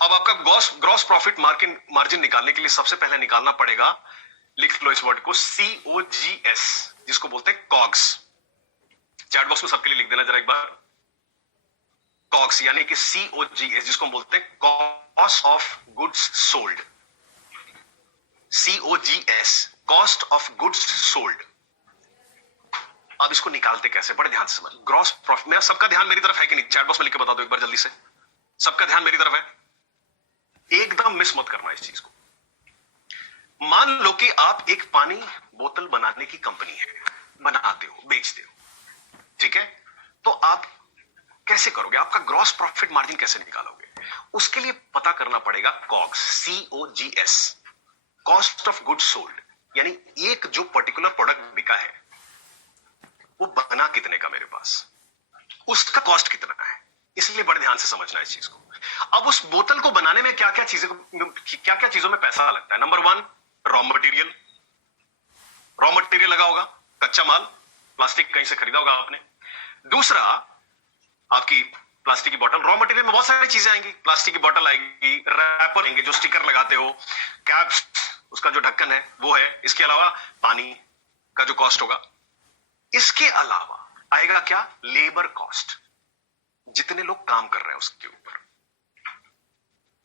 अब आपका ग्रॉस प्रॉफिट मार्जिन निकालने के लिए सबसे पहले निकालना पड़ेगा, लिख लो इस वर्ड को, COGS, जिसको बोलते हैं कॉग्स। चैट बॉक्स में सबके लिए लिख देना जरा एक बार, कॉग्स यानी कि COGS, जिसको हम बोलते हैं cost of goods sold. COGS, cost of goods sold. अब इसको निकालते कैसे, बड़े ध्यान से समझ। ग्रॉस प्रॉफिट, मेरा सबका ध्यान मेरी तरफ है कि नहीं? चैट बॉक्स में लिख के बता दो एक बार जल्दी से, सबका ध्यान मेरी तरफ है, एकदम मिस मत करना इस चीज को। मान लो कि आप एक पानी बोतल बनाने की कंपनी है, बनाते हो, बेचते हो, ठीक है? तो आप कैसे करोगे, आपका ग्रॉस प्रॉफिट मार्जिन कैसे निकालोगे? उसके लिए पता करना पड़ेगा COGS, COGS, cost of goods sold, यानी एक जो पर्टिकुलर प्रोडक्ट बिका है वो बना कितने का मेरे पास, उसका कॉस्ट कितना है। इसलिए बड़े ध्यान से समझना इस चीज को। अब उस बोतल को बनाने में क्या क्या चीजों में पैसा लगता है। नंबर 1 रॉ मटेरियल लगा होगा, कच्चा माल, प्लास्टिक कहीं से खरीदा होगा आपने। दूसरा आपकी प्लास्टिक की बोतल, रॉ मटेरियल में बहुत सारी चीजें आएंगी, प्लास्टिक की बोतल आएगी, रैपर आएंगे जो स्टिकर लगाते हो, कैप्स, उसका जो ढक्कन है वो है, इसके अलावा पानी का जो कॉस्ट होगा। इसके अलावा आएगा क्या, लेबर कॉस्ट, जितने लोग काम कर रहे हैं उसके ऊपर।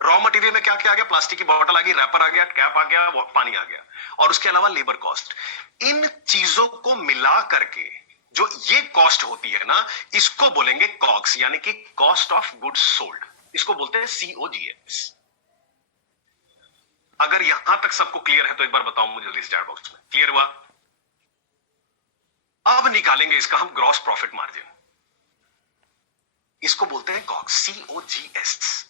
रॉ मटेरियल में क्या क्या आ गया, प्लास्टिक की बोतल आ गई, रैपर आ गया, कैप आ गया, पानी आ गया, और उसके अलावा लेबर कॉस्ट। इन चीजों को मिला करके जो ये कॉस्ट होती है ना, इसको बोलेंगे कॉग्स, यानी कि कॉस्ट ऑफ गुड्स सोल्ड। इसको बोलते हैं COGS। अगर यहां तक सबको क्लियर है तो एक बार बताओ मुझे जल्दी से चैट बॉक्स में, क्लियर हुआ? अब निकालेंगे इसका हम ग्रॉस प्रॉफिट मार्जिन, इसको बोलते हैं COGS, COGS।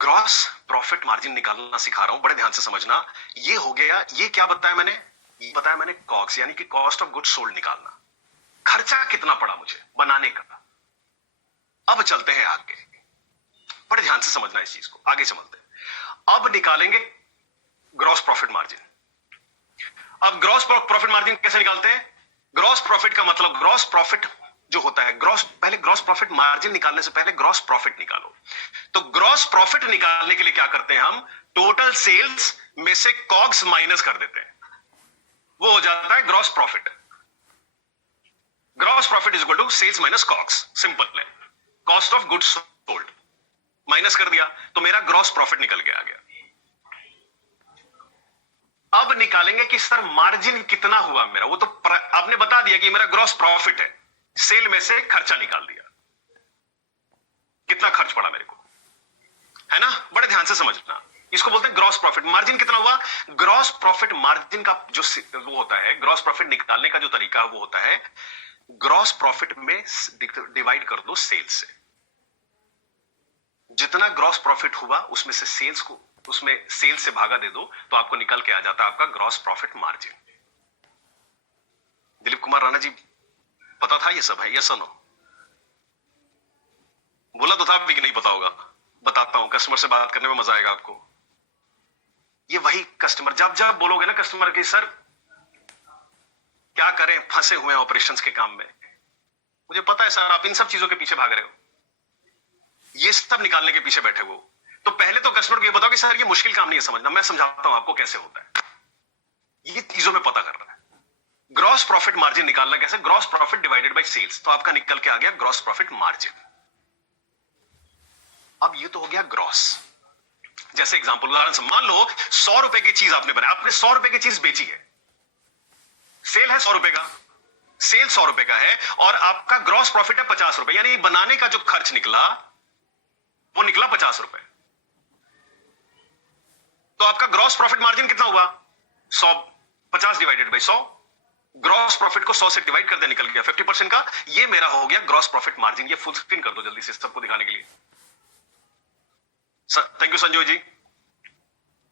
Gross profit margin निकालना सिखा रहा हूं, बड़े ध्यान से समझना। ये हो गया, ये क्या बताया मैंने, ये बताया मैंने कॉग्स, यानी कि कॉस्ट ऑफ गुड्स सोल्ड निकालना, खर्चा कितना पड़ा मुझे बनाने का। अब चलते हैं आगे, बड़े ध्यान से समझना इस चीज को, आगे चलते हैं। अब निकालेंगे ग्रॉस प्रॉफिट मार्जिन। अब ग्रॉस प्रॉफिट मार्जिन कैसे निकालते हैं? ग्रॉस प्रॉफिट का मतलब, ग्रॉस प्रॉफिट जो होता है, पहले ग्रॉस प्रॉफिट मार्जिन निकालने से पहले ग्रॉस प्रॉफिट निकालो। तो ग्रॉस प्रॉफिट निकालने के लिए क्या करते हैं हम, टोटल सेल्स में से कॉग्स माइनस कर देते हैं। वो हो जाता है gross profit. Gross profit is equal to sales minus cost. Simple है, cost of goods sold minus कर दिया तो मेरा ग्रॉस प्रॉफिट निकल के आ गया। अब निकालेंगे कि सर मार्जिन कितना हुआ मेरा, वो तो आपने बता दिया कि मेरा ग्रॉस प्रॉफिट है, सेल में से खर्चा निकाल दिया, कितना खर्च पड़ा मेरे को, है ना। बड़े ध्यान से समझना, इसको बोलते हैं ग्रॉस प्रॉफिट। मार्जिन कितना हुआ, ग्रॉस प्रॉफिट मार्जिन का जो वो होता है, ग्रॉस प्रॉफिट निकालने का जो तरीका है वो होता है ग्रॉस प्रॉफिट में डिवाइड कर दो सेल्स से। जितना ग्रॉस प्रॉफिट हुआ उसमें से सेल्स को, उसमें सेल्स से भागा दे दो तो आपको निकल के आ जाता है आपका gross profit margin. Dilip Kumar Rana ji पता था ये सब है, यस और नो? बोला तो था भी कि नहीं पता होगा। बताता हूं, कस्टमर से बात करने में मजा आएगा आपको। ये वही कस्टमर, जब जब बोलोगे ना कस्टमर की सर क्या करें, फंसे हुए हैं ऑपरेशंस के काम में, मुझे पता है सर आप इन सब चीजों के पीछे भाग रहे हो, ये सब निकालने के पीछे बैठे हो, तो पहले तो कस्टमर को ये बताओ कि सर ये मुश्किल काम नहीं है समझना, मैं समझाता हूं आपको कैसे होता है। ये चीजों में पता कर रहा है। ग्रॉस प्रॉफिट मार्जिन निकालना कैसे, gross profit divided by sales, तो आपका निकल के आ गया ग्रॉस प्रॉफिट मार्जिन। अब ये तो हो गया ग्रॉस। जैसे एग्जांपल, उदाहरण से मान लो 100 रुपए की चीज आपने बनाई, आपने 100 रुपए की चीज बेची है, सेल है 100 रुपए का, सेल 100 रुपए का है और आपका ग्रॉस प्रॉफिट है 50 रुपए, यानी बनाने का जो खर्च निकला वो निकला 50 रुपए। तो आपका ग्रॉस प्रॉफिट मार्जिन कितना हुआ, 100, 50 डिवाइडेड बाय 100, ग्रॉस प्रॉफिट को 100 से डिवाइड कर दे, निकल गया 50% का। ये मेरा हो गया ग्रॉस प्रॉफिट मार्जिन। ये फुल स्क्रीन कर दो जल्दी से सबको दिखाने के लिए। Thank you Sanjay ji.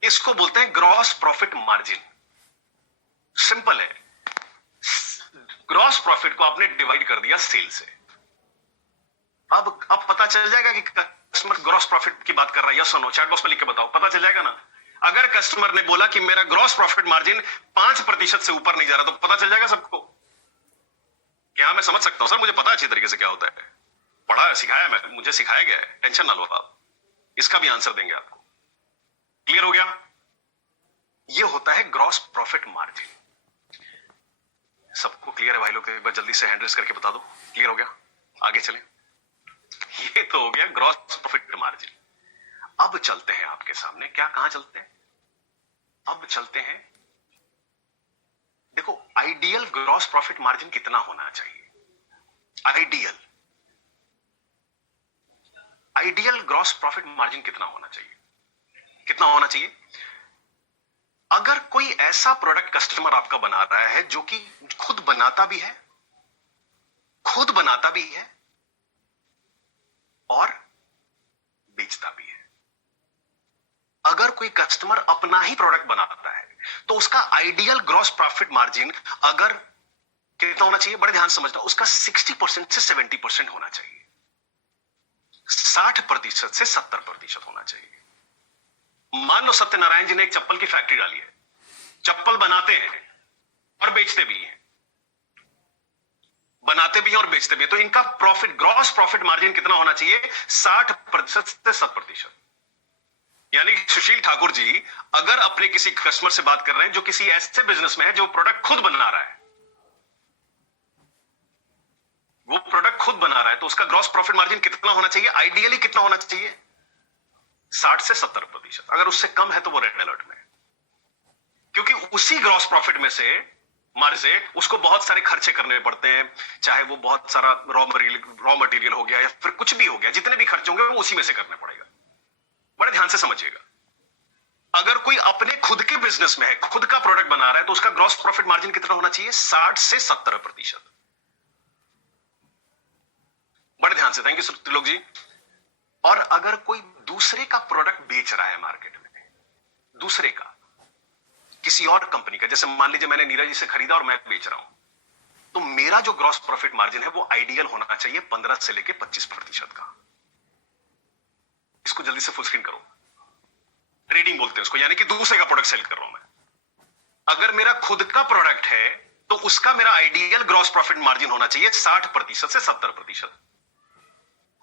इसको बोलते हैं ग्रॉस प्रॉफिट मार्जिन। सिंपल है, ग्रॉस प्रॉफिट को आपने डिवाइड कर दिया सेल से। अब पता चल जाएगा कि कस्टमर ग्रॉस प्रॉफिट की बात कर रहा है, यस और नो? चैट बॉक्स में लिख के बताओ, पता चल जाएगा ना। अगर कस्टमर ने बोला कि मेरा ग्रॉस प्रॉफिट मार्जिन 5% से ऊपर नहीं जा रहा, तो पता चल जाएगा सबको। क्या मैं समझ सकता हूं सर, मुझे पता है अच्छी तरीके से क्या होता है, पढ़ा है, सिखाया मैं, मुझे सिखाया गया है, टेंशन ना लो आप, इसका भी आंसर देंगे आपको। क्लियर हो गया? ये होता है ग्रॉस प्रॉफिट मार्जिन। सबको क्लियर है भाई लोग? एक बार जल्दी से हैंड रेस करके बता दो क्लियर हो गया, आगे चलें। ये तो हो गया ग्रॉस प्रॉफिट मार्जिन। अब चलते हैं आपके सामने, क्या कहां चलते हैं, अब चलते हैं, देखो आइडियल ग्रॉस प्रॉफिट मार्जिन कितना होना चाहिए। आइडियल ग्रॉस प्रॉफिट मार्जिन कितना होना चाहिए, कितना होना चाहिए? अगर कोई ऐसा प्रोडक्ट कस्टमर आपका बना रहा है जो कि खुद बनाता भी है और बेचता भी है। अगर कोई कस्टमर अपना ही प्रोडक्ट बनाता है तो उसका आइडियल ग्रॉस प्रॉफिट मार्जिन अगर कितना होना चाहिए, बड़े ध्यान से समझना, उसका 60% से 70% होना चाहिए, 60% से 70% होना चाहिए। मान लो सत्यनारायण जी ने एक चप्पल की फैक्ट्री डाली है, चप्पल बनाते हैं और बेचते भी हैं, और बेचते भी हैं, तो इनका प्रॉफिट, ग्रॉस प्रॉफिट मार्जिन कितना होना चाहिए? 60% से 70%। यानी सुशील ठाकुर जी अगर अपने किसी कस्टमर से बात कर रहे हैं जो किसी ऐसे बिजनेस में है जो प्रोडक्ट खुद बना रहा है, तो उसका ग्रॉस प्रॉफिट मार्जिन कितना होना चाहिए? आइडियली कितना होना चाहिए? 60 से 70%। अगर उससे कम है तो वो रेड अलर्ट में, क्योंकि उसी ग्रॉस प्रॉफिट में से मार्जिन से उसको बहुत सारे खर्चे करने पड़ते हैं, चाहे वो बहुत सारा रॉ मटेरियल हो गया या फिर कुछ भी हो गया, जितने भी खर्चे होंगे वो उसी में से करने पड़ेगा। बड़े ध्यान से समझिएगा, अगर कोई अपने खुद के बिजनेस में है, खुद का प्रोडक्ट बना रहा है, तो उसका ग्रॉस प्रॉफिट मार्जिन कितना होना चाहिए? 60 से 70%। बड़े ध्यान से, थैंक यू त्रिलोक जी। और अगर कोई दूसरे का प्रोडक्ट बेच रहा है मार्केट में, दूसरे का, किसी और कंपनी का, जैसे मान लीजिए मैंने नीरज जी से खरीदा और मैं बेच रहा हूं, तो मेरा जो ग्रॉस प्रॉफिट मार्जिन है वो आइडियल होना चाहिए 15 से लेके 25% का। इसको जल्दी से फुल स्क्रीन करो, ट्रेडिंग बोलते हैं उसको, यानी कि दूसरे का प्रोडक्ट सेल कर रहा हूं मैं। अगर मेरा खुद का प्रोडक्ट है तो उसका मेरा आइडियल ग्रॉस प्रॉफिट मार्जिन होना चाहिए 60% से 70%।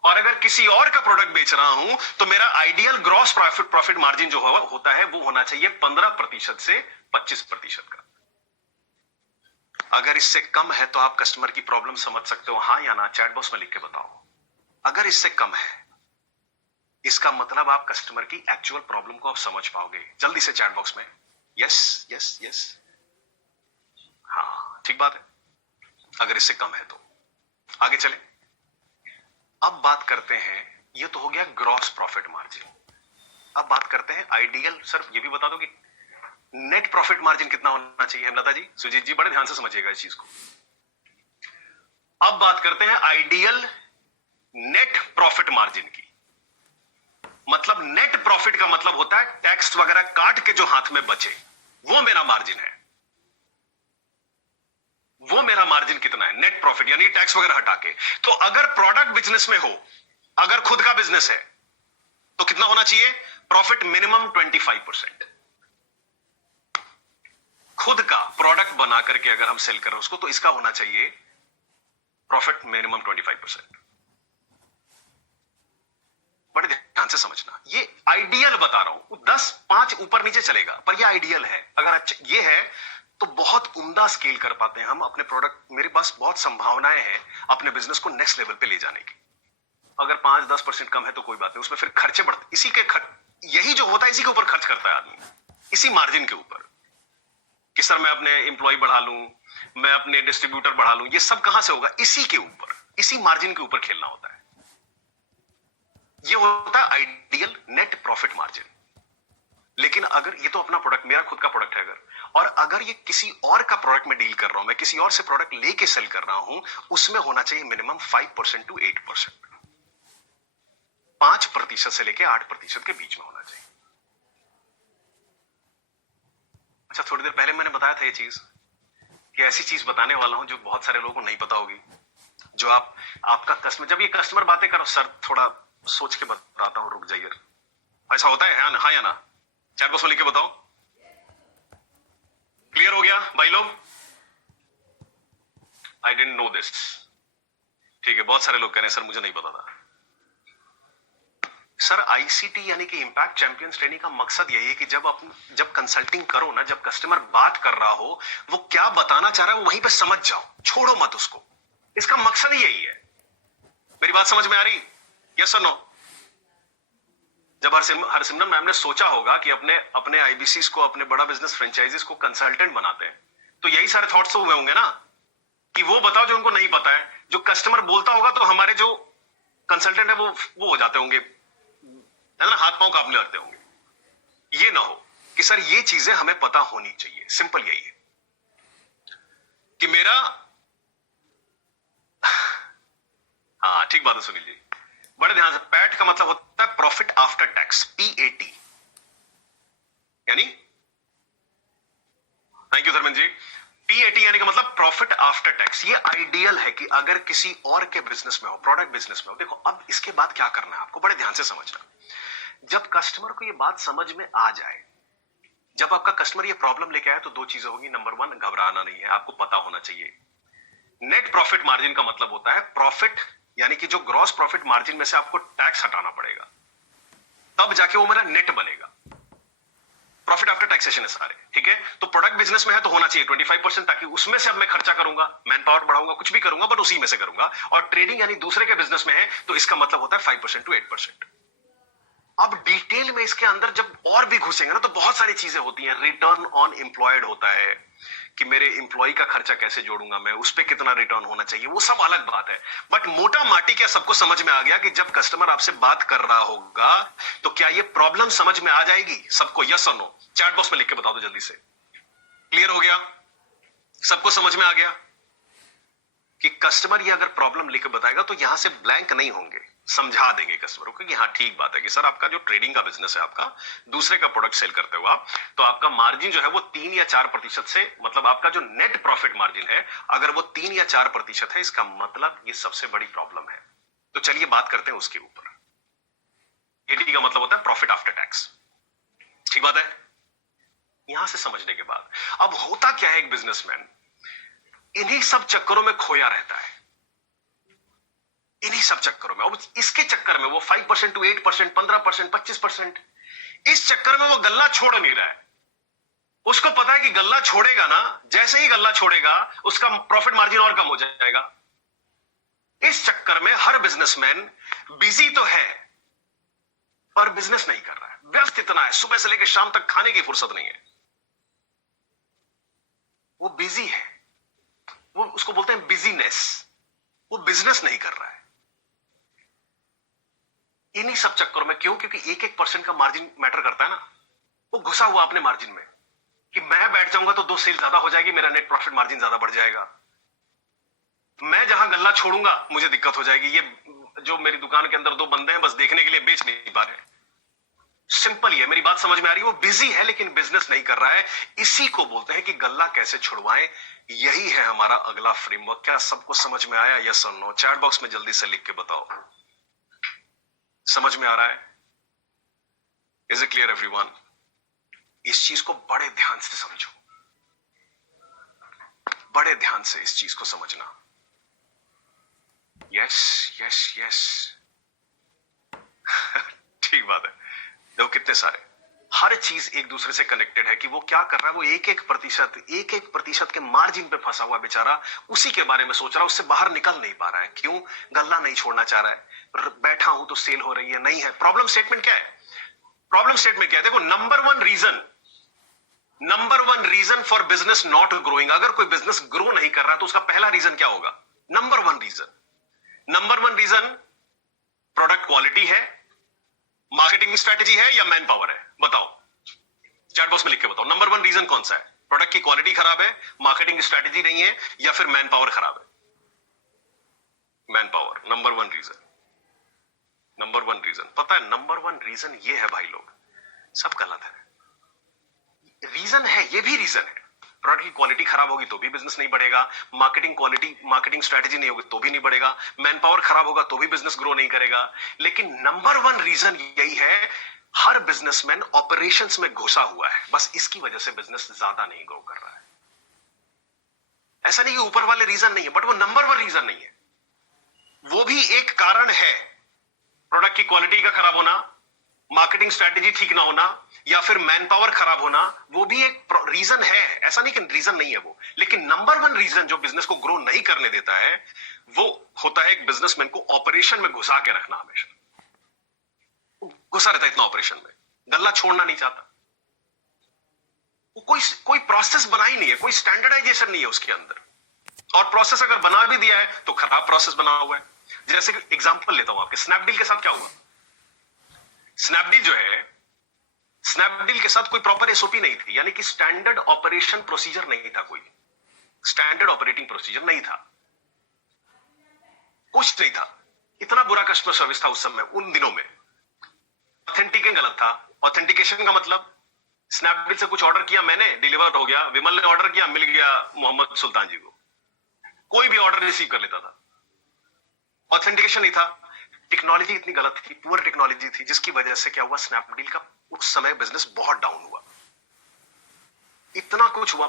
और अगर किसी और का प्रोडक्ट बेच रहा हूं तो मेरा आइडियल ग्रॉस प्रॉफिट मार्जिन जो होता है वो होना चाहिए 15% से 25% का। अगर इससे कम है तो आप कस्टमर की प्रॉब्लम समझ सकते हो, हाँ या ना, चैट बॉक्स में लिख के बताओ। अगर इससे कम है इसका मतलब आप कस्टमर की एक्चुअल प्रॉब्लम को आप समझ पाओगे। जल्दी से चैट बॉक्स में यस यस यस, हाँ ठीक बात है। अगर इससे कम है तो आगे चले। अब बात करते हैं, ये तो हो गया ग्रॉस प्रॉफिट मार्जिन। अब बात करते हैं आइडियल। सर ये भी बता दो कि नेट प्रॉफिट मार्जिन कितना होना चाहिए। हेमलता जी, सुजीत जी, बड़े ध्यान से समझिएगा इस चीज को। अब बात करते हैं आइडियल नेट प्रॉफिट मार्जिन की। मतलब नेट प्रॉफिट का मतलब होता है टैक्स वगैरह काट के जो हाथ में बचे, वो मेरा मार्जिन है। वो मेरा मार्जिन कितना है नेट प्रॉफिट, यानी टैक्स वगैरह हटा के। तो अगर प्रोडक्ट बिजनेस में हो, अगर खुद का बिजनेस है, तो कितना होना चाहिए प्रॉफिट? मिनिमम 25%। खुद का प्रोडक्ट बना करके अगर हम सेल कर रहे हैं उसको, तो इसका होना चाहिए प्रॉफिट मिनिमम 25%। बड़े ध्यान से समझना, ये आइडियल बता रहा हूं। 10-5 ऊपर नीचे चलेगा, पर ये आइडियल है। अगर अच्छा ये है तो बहुत उम्दा स्केल कर पाते हैं हम अपने प्रोडक्ट। मेरे पास बहुत संभावनाएं हैं अपने बिजनेस को नेक्स्ट लेवल पे ले जाने की। अगर 5-10% कम है तो कोई बात नहीं, उसमें फिर खर्चे बढ़ते। इसी के यही जो होता है, इसी के ऊपर खर्च करता है आदमी, इसी मार्जिन के ऊपर कि सर मैं अपने एम्प्लॉय बढ़ा लूं, मैं अपने डिस्ट्रीब्यूटर बढ़ा लूं। ये सब कहां से होगा? इसी के ऊपर, इसी मार्जिन के ऊपर खेलना होता है। ये होता है आइडियल नेट प्रॉफिट मार्जिन। लेकिन अगर ये तो अपना प्रोडक्ट, मेरा खुद का प्रोडक्ट है और अगर ये किसी और का प्रोडक्ट में डील कर रहा हूं, मैं किसी और से प्रोडक्ट लेके सेल कर रहा हूं, उसमें होना चाहिए मिनिमम 5% to 8%। 5% से लेके 8% के बीच में होना चाहिए। अच्छा, थोड़ी देर पहले मैंने बताया था ये चीज कि ऐसी चीज बताने वाला हूं जो बहुत सारे लोगों को नहीं पता होगी। जो आपका कस्टमर, जब ये कस्टमर बातें करो, सर थोड़ा सोच के बताता हूं, रुक जाइए। ऐसा होता है हाँ या ना? चैट बॉक्स में लिख के बताओ। क्लियर हो गया भाई लोग? I didn't know this. ठीक है, बहुत सारे लोग कह रहे हैं सर मुझे नहीं पता था। सर आईसीटी यानी कि इंपैक्ट चैंपियंस ट्रेनिंग का मकसद यही है कि जब कंसल्टिंग करो ना, जब कस्टमर बात कर रहा हो, वो क्या बताना चाह रहा है वो वहीं पे समझ जाओ, छोड़ो मत उसको। इसका मकसद ही यही है। मेरी बात समझ में आ रही? यस और नो? जब हरसिमरन मैम ने सोचा होगा कि अपने आईबीसीज को, अपने बड़ा बिजनेस फ्रेंचाइजीज को कंसल्टेंट बनाते हैं, तो यही सारे थॉट्स तो हुए होंगे ना कि वो बताओ जो उनको नहीं पता है। जो कस्टमर बोलता होगा तो हमारे जो कंसल्टेंट है वो हो जाते होंगे, है ना, हाथ पांव कांपने लगते होंगे। ये ना हो कि सर ये चीजें हमें पता होनी चाहिए। सिंपल यही है कि मेरा हाँ ठीक बात है सुनील जी, बड़े ध्यान से। पैट का मतलब होता है प्रॉफिट आफ्टर टैक्स, PAT, यानी thank you Dharmendra ji. PAT यानी का मतलब प्रॉफिट आफ्टर टैक्स। ये आइडियल है कि अगर किसी और के बिजनेस में हो, प्रोडक्ट बिजनेस में हो। देखो अब इसके बाद क्या करना है आपको, बड़े ध्यान से समझना। जब कस्टमर को ये बात समझ में आ जाए, जब आपका कस्टमर ये प्रॉब्लम लेके आए, तो दो चीजें होगी। नंबर 1, घबराना नहीं है, आपको पता होना चाहिए नेट प्रॉफिट मार्जिन का मतलब होता है प्रॉफिट, यानी कि जो ग्रॉस प्रॉफिट मार्जिन में से आपको टैक्स हटाना पड़ेगा, तब जाके वो मेरा नेट बनेगा। प्रॉफिट आफ्टर टैक्सेशन है सारे, ठीक है। तो प्रोडक्ट बिजनेस में है तो होना चाहिए 25%, ताकि उसमें से अब मैं खर्चा करूंगा, मैन पावर बढ़ाऊंगा, कुछ भी करूंगा, बट उसी में से करूंगा। और ट्रेडिंग यानी दूसरे के बिजनेस में है तो इसका मतलब होता है 5% to 8%। अब डिटेल में इसके अंदर जब और भी घुसेंगे ना, तो बहुत सारी चीजें होती हैं। रिटर्न ऑन एम्प्लॉयड होता है कि मेरे एम्प्लॉय का खर्चा कैसे जोड़ूंगा मैं, उस पर कितना रिटर्न होना चाहिए, वो सब अलग बात है। बट मोटा माटी क्या सबको समझ में आ गया कि जब कस्टमर आपसे बात कर रहा होगा तो क्या ये प्रॉब्लम समझ में आ जाएगी सबको? यस और नो? चैट बॉक्स में लिख के बता दो जल्दी से। क्लियर हो गया? सबको समझ में आ गया कि कस्टमर ये अगर प्रॉब्लम लिख के बताएगा तो यहां से ब्लैंक नहीं होंगे, समझा देंगे कस्टमर को कि हाँ ठीक बात है कि सर आपका जो ट्रेडिंग का बिजनेस है, आपका दूसरे का प्रोडक्ट सेल करते हो आप, तो आपका मार्जिन जो है वो 3 या 4% से, मतलब आपका जो नेट प्रॉफिट मार्जिन है अगर वो 3 या 4% है, इसका मतलब ये सबसे बड़ी प्रॉब्लम है। तो चलिए बात करते हैं उसके ऊपर। एटी का मतलब होता है प्रॉफिट आफ्टर टैक्स, ठीक बात है। यहां से समझने के बाद अब होता क्या है, एक बिजनेसमैन इन्हीं सब चक्करों में खोया रहता है, इन्हीं सब चक्करों में। अब इसके चक्कर में वो 5% to 8%, 15%, 25%, इस चक्कर में वो गल्ला छोड़ नहीं रहा है। उसको पता है कि गल्ला छोड़ेगा ना, जैसे ही गल्ला छोड़ेगा उसका प्रॉफिट मार्जिन और कम हो जाएगा। इस चक्कर में हर बिजनेसमैन बिजी तो है पर बिजनेस नहीं कर रहा है, व्यस्त इतना है, सुबह से लेकर शाम तक खाने की फुर्सत नहीं है, वो बिजी है, वो उसको बोलते हैं बिजीनेस, वो बिजनेस नहीं कर रहा है। इन्हीं सब चक्करों में क्यों? क्योंकि 1% का मार्जिन मैटर करता है ना। वो घुसा हुआ अपने मार्जिन में कि मैं बैठ जाऊंगा तो 2 सेल ज्यादा हो जाएगी, मेरा नेट प्रॉफिट मार्जिन ज्यादा बढ़ जाएगा। मैं जहां गल्ला छोड़ूंगा मुझे दिक्कत हो जाएगी, ये जो मेरी दुकान के अंदर 2 बंदे हैं बस देखने के लिए बेच नहीं पा रहे। सिंपल ही है, मेरी बात समझ में आ रही है? वो बिजी है लेकिन बिजनेस नहीं कर रहा है। इसी को बोलते हैं कि गल्ला कैसे छुड़वाएं। यही है हमारा अगला फ्रेमवर्क। क्या सबको समझ में आया? यस और नो? चैट बॉक्स में जल्दी से लिख के बताओ, समझ में आ रहा है? Is it clear everyone? इस चीज को बड़े ध्यान से समझो, बड़े ध्यान से इस चीज को समझना। यस यस यस ठीक बात है। देखो कितने सारे, हर चीज एक दूसरे से कनेक्टेड है कि वो क्या कर रहा है, वो एक एक प्रतिशत के मार्जिन पे फंसा हुआ बेचारा, उसी के बारे में सोच रहा है, उससे बाहर निकल नहीं पा रहा है। क्यों? गल्ला नहीं छोड़ना चाह रहा है। बैठा हूं तो सेल हो रही है, नहीं है। प्रॉब्लम स्टेटमेंट क्या है? प्रॉब्लम स्टेटमेंट क्या है? देखो, number one reason for business not growing, अगर कोई बिजनेस ग्रो नहीं कर रहा तो उसका पहला रीजन क्या होगा? Number one reason product quality है, मार्केटिंग स्ट्रेटेजी है या मैन पावर है? बताओ, चैट बॉक्स में लिख के बताओ। नंबर वन रीजन कौन सा है? प्रोडक्ट की क्वालिटी खराब है, मार्केटिंग स्ट्रेटेजी नहीं है, या फिर मैन पावर खराब है? Man power number one reason. पता है, नंबर वन रीजन ये है भाई लोग, सब गलत है। रीजन है, ये भी रीजन है। प्रोडक्ट की क्वालिटी खराब होगी तो भी बिजनेस नहीं बढ़ेगा, मार्केटिंग स्ट्रेटेजी नहीं होगी तो भी नहीं बढ़ेगा, मैन पावर खराब होगा तो भी बिजनेस ग्रो नहीं करेगा। लेकिन नंबर वन रीजन यही है, हर बिजनेसमैन ऑपरेशंस में घुसा हुआ है, बस इसकी वजह से बिजनेस ज्यादा नहीं ग्रो कर रहा है। ऐसा नहीं कि ऊपर वाले रीजन नहीं है, बट वो नंबर वन रीजन नहीं है। वो भी एक कारण है, प्रोडक्ट की क्वालिटी का खराब होना, मार्केटिंग स्ट्रेटेजी ठीक ना होना, या फिर मैन पावर खराब होना, वो भी एक रीजन है। ऐसा नहीं कि रीजन नहीं है वो, लेकिन नंबर वन रीजन जो बिजनेस को ग्रो नहीं करने देता है वो होता है एक बिजनेसमैन को ऑपरेशन में घुसा के रखना। हमेशा घुसा रहता है इतना ऑपरेशन में, गल्ला छोड़ना नहीं चाहता। वो कोई प्रोसेस बना ही नहीं है, कोई स्टैंडर्डाइजेशन नहीं है उसके अंदर, और प्रोसेस अगर बना भी दिया है तो खराब प्रोसेस बना हुआ है। जैसे कि एग्जांपल लेता हूं आपके, स्नैपडील के साथ क्या हुआ? स्नैपडील जो है, स्नैपडील के साथ कोई प्रॉपर एसओपी नहीं थी, यानी कि स्टैंडर्ड ऑपरेशन प्रोसीजर नहीं था, कोई स्टैंडर्ड ऑपरेटिंग प्रोसीजर नहीं था, कुछ नहीं था। इतना बुरा कस्टमर सर्विस था उस समय, उन दिनों में। ऑथेंटिकेशन गलत था। ऑथेंटिकेशन का मतलब, स्नैपडील से कुछ ऑर्डर किया मैंने, डिलीवर हो गया, विमल ने ऑर्डर किया, मिल गया मोहम्मद सुल्तान जी को, कोई भी ऑर्डर रिसीव कर लेता था। ऑथेंटिकेशन नहीं था। टेक्नोलॉजी इतनी गलत थी, पुअर टेक्नोलॉजी थी, जिसकी वजह से क्या हुआ, स्नैपडील का उस समय बिजनेस बहुत डाउन हुआ। इतना कुछ हुआ,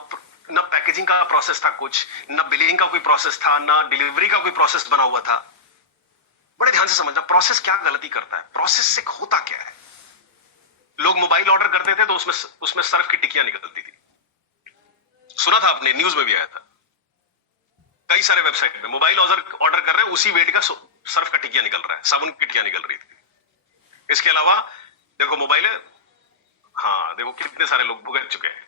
न पैकेजिंग का प्रोसेस था कुछ, न बिलिंग का कोई प्रोसेस था, न डिलीवरी का कोई प्रोसेस बना हुआ था। बड़े ध्यान से समझना, प्रोसेस क्या गलती करता है, प्रोसेस से होता क्या है। लोग मोबाइल ऑर्डर करते थे तो उसमें सर्फ की टिकियां निकलती थी, सुना था आपने, न्यूज में भी आया था। कई सारे वेबसाइट में मोबाइल ऑर्डर कर रहे हैं, उसी वेट का सर्फ का टिकिया निकल रहा है, साबुन की टिकिया निकल रही थी। इसके अलावा देखो मोबाइल है, हाँ देखो कितने सारे लोग भुगत चुके हैं,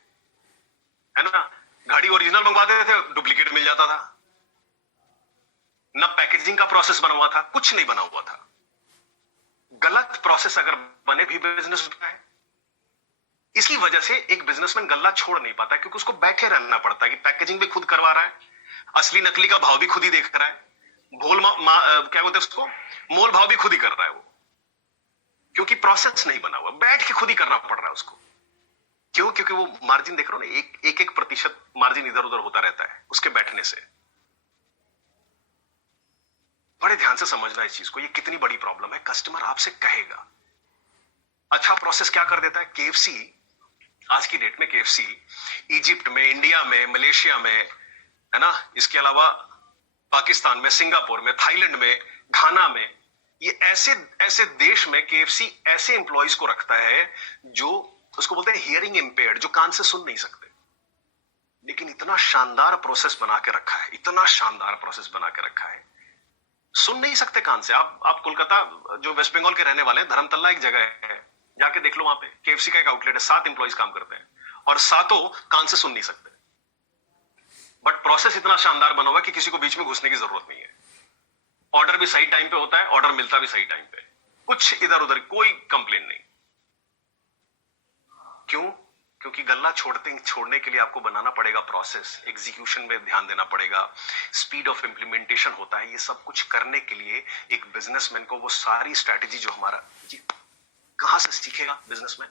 है ना। गाड़ी ओरिजिनल मंगवाते थे, डुप्लीकेट मिल जाता था, ना पैकेजिंग का प्रोसेस बना हुआ था, कुछ नहीं बना हुआ था। गलत प्रोसेस अगर बने भी बिजनेस है। इसकी वजह से एक बिजनेसमैन गल्ला छोड़ नहीं पाता, क्योंकि उसको बैठे रहना पड़ता है कि पैकेजिंग भी खुद करवा रहा है, असली नकली का भाव भी खुद ही देख रहा है, क्या बोलते हैं उसको, मोल भाव भी खुद ही कर रहा है वो, क्योंकि प्रोसेस नहीं बना हुआ, बैठ के खुद ही करना पड़ रहा है उसको। क्यों? क्योंकि वो मार्जिन देख रहे हो ना, एक प्रतिशत मार्जिन इधर उधर होता रहता है उसके बैठने से। बड़े ध्यान से समझना इस चीज को, ये कितनी बड़ी प्रॉब्लम है। कस्टमर आपसे कहेगा, अच्छा प्रोसेस क्या कर देता है। केएफसी, आज की डेट में केएफसी इजिप्ट में, इंडिया में, मलेशिया में, है ना, इसके अलावा पाकिस्तान में, सिंगापुर में, थाईलैंड में, घाना में, ये ऐसे देश में केएफसी ऐसे एम्प्लॉइज को रखता है जो उसको बोलते हैं हियरिंग इंपेयर्ड, जो कान से सुन नहीं सकते, लेकिन इतना शानदार प्रोसेस बना के रखा है, इतना शानदार प्रोसेस बना के रखा है, सुन नहीं सकते कान से। आप कोलकाता, जो वेस्ट बंगाल के रहने वाले हैं, धर्मतल्ला एक जगह है, जाके देख लो, वहां पे केएफसी का एक आउटलेट है, 7 एम्प्लॉइज काम करते हैं और 7 कान से सुन नहीं सकते, बट प्रोसेस इतना शानदार बना हुआ कि किसी को बीच में घुसने की जरूरत नहीं है। ऑर्डर भी सही टाइम पे होता है, ऑर्डर मिलता भी सही टाइम पे, कुछ इधर उधर कोई कंप्लेन नहीं। क्यों? क्योंकि गल्ला छोड़ने के लिए आपको बनाना पड़ेगा प्रोसेस, एग्जीक्यूशन में ध्यान देना पड़ेगा, स्पीड ऑफ इंप्लीमेंटेशन होता है। ये सब कुछ करने के लिए एक बिजनेसमैन को वो सारी स्ट्रैटेजी जो हमारा, कहां से सीखेगा बिजनेसमैन,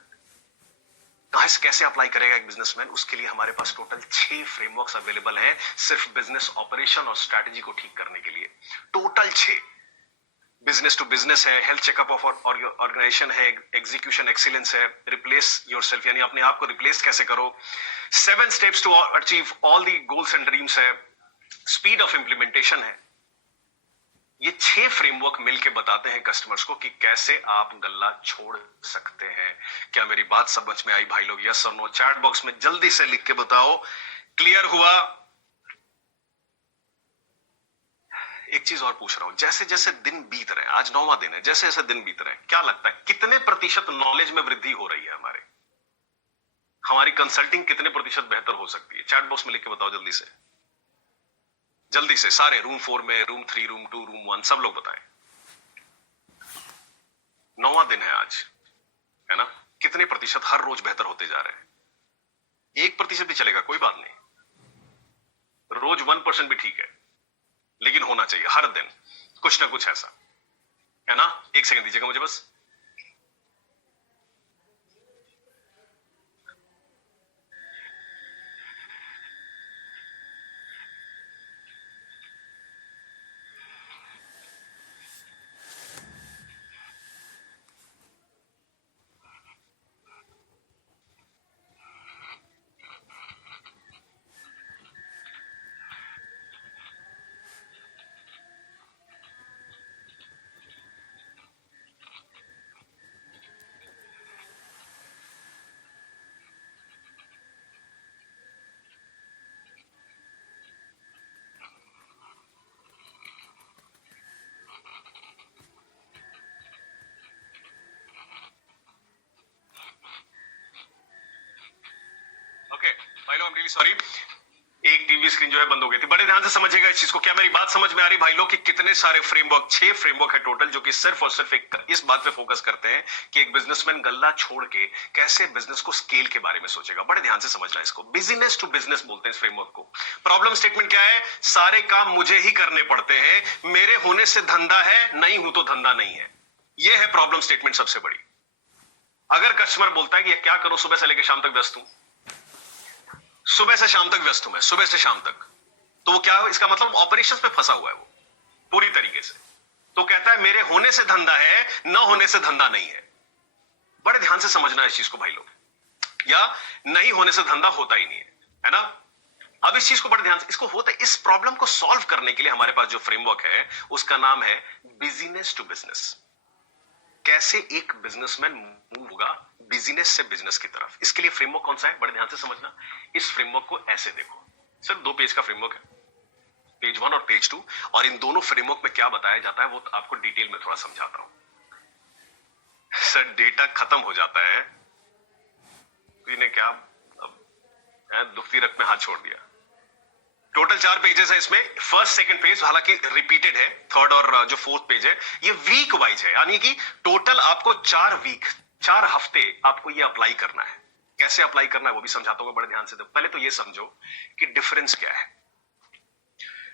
कहां से कैसे अप्लाई करेगा एक बिजनेसमैन, उसके लिए हमारे पास टोटल 6 फ्रेमवर्क्स अवेलेबल हैं सिर्फ बिजनेस ऑपरेशन और स्ट्रैटेजी को ठीक करने के लिए। टोटल 6। बिजनेस टू बिजनेस है, हेल्थ चेकअप ऑफ ऑर्गेनाइजेशन है, एग्जीक्यूशन एक्सीलेंस है, रिप्लेस योरसेल्फ यानी अपने आप को रिप्लेस कैसे करो, 7 steps to achieve all the goals and dreams है, स्पीड ऑफ इंप्लीमेंटेशन है। ये 6 फ्रेमवर्क मिलके बताते हैं कस्टमर्स को कि कैसे आप गल्ला छोड़ सकते हैं। क्या मेरी बात समझ में आई भाई लोग? यस और नो चैट बॉक्स में जल्दी से लिख के बताओ। क्लियर हुआ? एक चीज और पूछ रहा हूं, जैसे जैसे दिन बीत रहे हैं, आज 9वां दिन है, जैसे जैसे दिन बीत रहे हैं, क्या लगता है कितने प्रतिशत नॉलेज में वृद्धि हो रही है? हमारी कंसल्टिंग कितने प्रतिशत बेहतर हो सकती है? चैट बॉक्स में लिख के बताओ जल्दी से सारे, रूम 4 में, रूम 3, रूम 2, रूम 1, सब लोग बताएं। 9वां दिन है आज, है ना? कितने प्रतिशत हर रोज बेहतर होते जा रहे हैं? 1% भी चलेगा, कोई बात नहीं, रोज 1% भी ठीक है, लेकिन होना चाहिए हर दिन कुछ ना कुछ ऐसा, है ना? 1 सेकंड दीजिएगा मुझे बस। ओके भाई लोग, आई एम रियली सॉरी, एक टीवी स्क्रीन जो है बंद हो गई थी। बड़े ध्यान से समझिएगा इस चीज को। क्या मेरी बात समझ में आ रही भाई लोग कि कितने सारे फ्रेमवर्क, 6 फ्रेमवर्क है टोटल, जो कि सिर्फ और सिर्फ एक इस बात पे फोकस करते हैं कि एक बिजनेसमैन गल्ला छोड़ के कैसे बिजनेस को स्केल के बारे में सोचेगा। बड़े ध्यान से समझना इसको। बिजनेस टू बिजनेस बोलते हैं इस फ्रेमवर्क को। प्रॉब्लम स्टेटमेंट क्या है? सारे काम मुझे ही करने पड़ते हैं, मेरे होने से धंधा है, नहीं हूं तो धंधा नहीं है। यह है प्रॉब्लम स्टेटमेंट सबसे बड़ी। अगर कस्टमर बोलता है कि क्या करूं, सुबह से लेकर शाम तक व्यस्त हूं, सुबह से शाम तक व्यस्त हूं मैं, सुबह से शाम तक, तो वो क्या है? इसका मतलब ऑपरेशंस पे फंसा हुआ है वो पूरी तरीके से। तो कहता है मेरे होने से धंधा है, ना होने से धंधा नहीं है। बड़े ध्यान से समझना है इस चीज को भाई लोग, या नहीं होने से धंधा होता ही नहीं है ना? अब इस चीज को बड़े ध्यान से, इसको होता है, इस प्रॉब्लम को सॉल्व करने के लिए हमारे पास जो फ्रेमवर्क है उसका नाम है बिजनेस टू बिजनेस। कैसे एक बिजनेसमैन मूव होगा बिजनेस से बिजनेस की तरफ, इसके लिए फ्रेमवर्क कौन सा है? बड़े ध्यान से समझना। इस फ्रेमवर्क को ऐसे देखो, सिर्फ 2 पेज का फ्रेमवर्क है, पेज 1 और पेज 2, और इन दोनों फ्रेमवर्क में क्या बताया जाता है वो आपको डिटेल में थोड़ा समझाता हूं। सर डेटा खत्म हो जाता है, तो इन्हें क्या दुखती रख में हाथ छोड़ दिया। टोटल 4 पेजेस है इसमें। फर्स्ट सेकंड पेज हालांकि रिपीटेड है, थर्ड और जो 4th पेज है ये वीक वाइज है, यानी कि टोटल आपको 4 हफ्ते आपको ये अप्लाई करना है। कैसे अप्लाई करना है वो भी समझाता हूं बड़े ध्यान से। पहले तो ये समझो कि डिफरेंस क्या है।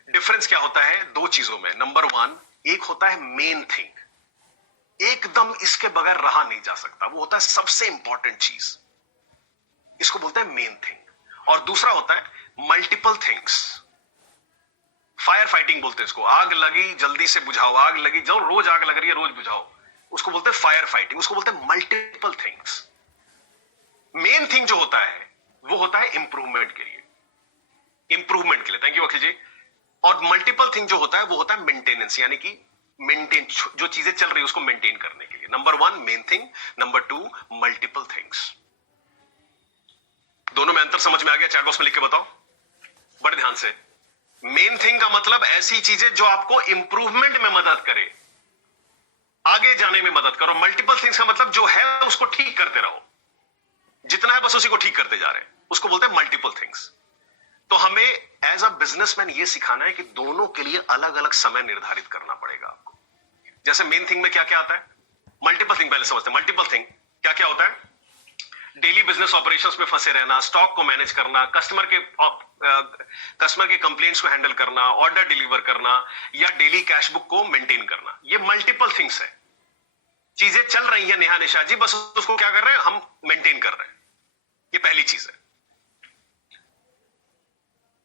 डिफरेंस क्या होता है 2 चीजों में। नंबर 1, एक होता है मेन थिंग, एकदम इसके बगैर रहा नहीं जा सकता, वो होता है सबसे इंपॉर्टेंट चीज, इसको बोलते हैं मेन थिंग। और दूसरा होता है मल्टीपल थिंग्स, फायर फाइटिंग बोलते हैं इसको। आग लगी जल्दी से बुझाओ, आग लगी जाओ, रोज आग लग रही है रोज बुझाओ, उसको बोलते हैं फायर फाइटिंग, उसको बोलते हैं मल्टीपल थिंग्स। मेन थिंग जो होता है वो होता है इंप्रूवमेंट के लिए, थैंक यू अखिल जी। और मल्टीपल थिंग जो होता है वो होता है मेंटेनेंस, यानी कि मेंटेन, जो चीजें चल रही है उसको मेंटेन करने के लिए। Number 1 main thing, number 2 multiple things. दोनों में अंतर समझ में आ गया? चैट बॉक्स में लिख के बताओ बड़े ध्यान से। मेन थिंग का मतलब ऐसी चीजें जो आपको इंप्रूवमेंट में मदद करे, आगे जाने में मदद करो। मल्टीपल थिंग्स का मतलब जो है उसको ठीक करते रहो, जितना है बस उसी को ठीक करते जा रहे हैं, उसको बोलते हैं मल्टीपल थिंग्स। तो हमें एज अ बिजनेसमैन ये सिखाना है कि दोनों के लिए अलग अलग समय निर्धारित करना पड़ेगा आपको। जैसे मेन थिंग में क्या क्या आता है, मल्टीपल थिंग पहले समझते हैं। मल्टीपल थिंग क्या क्या होता है? डेली बिजनेस ऑपरेशंस में फंसे रहना, स्टॉक को मैनेज करना, कस्टमर के कंप्लेंट्स को हैंडल करना, ऑर्डर डिलीवर करना, या डेली कैश बुक को मेंटेन करना। ये मल्टीपल थिंग्स है। चीजें चल रही है नेहा निशा जी, बस उसको क्या कर रहे हैं हम, मेंटेन कर रहे हैं। ये पहली चीज है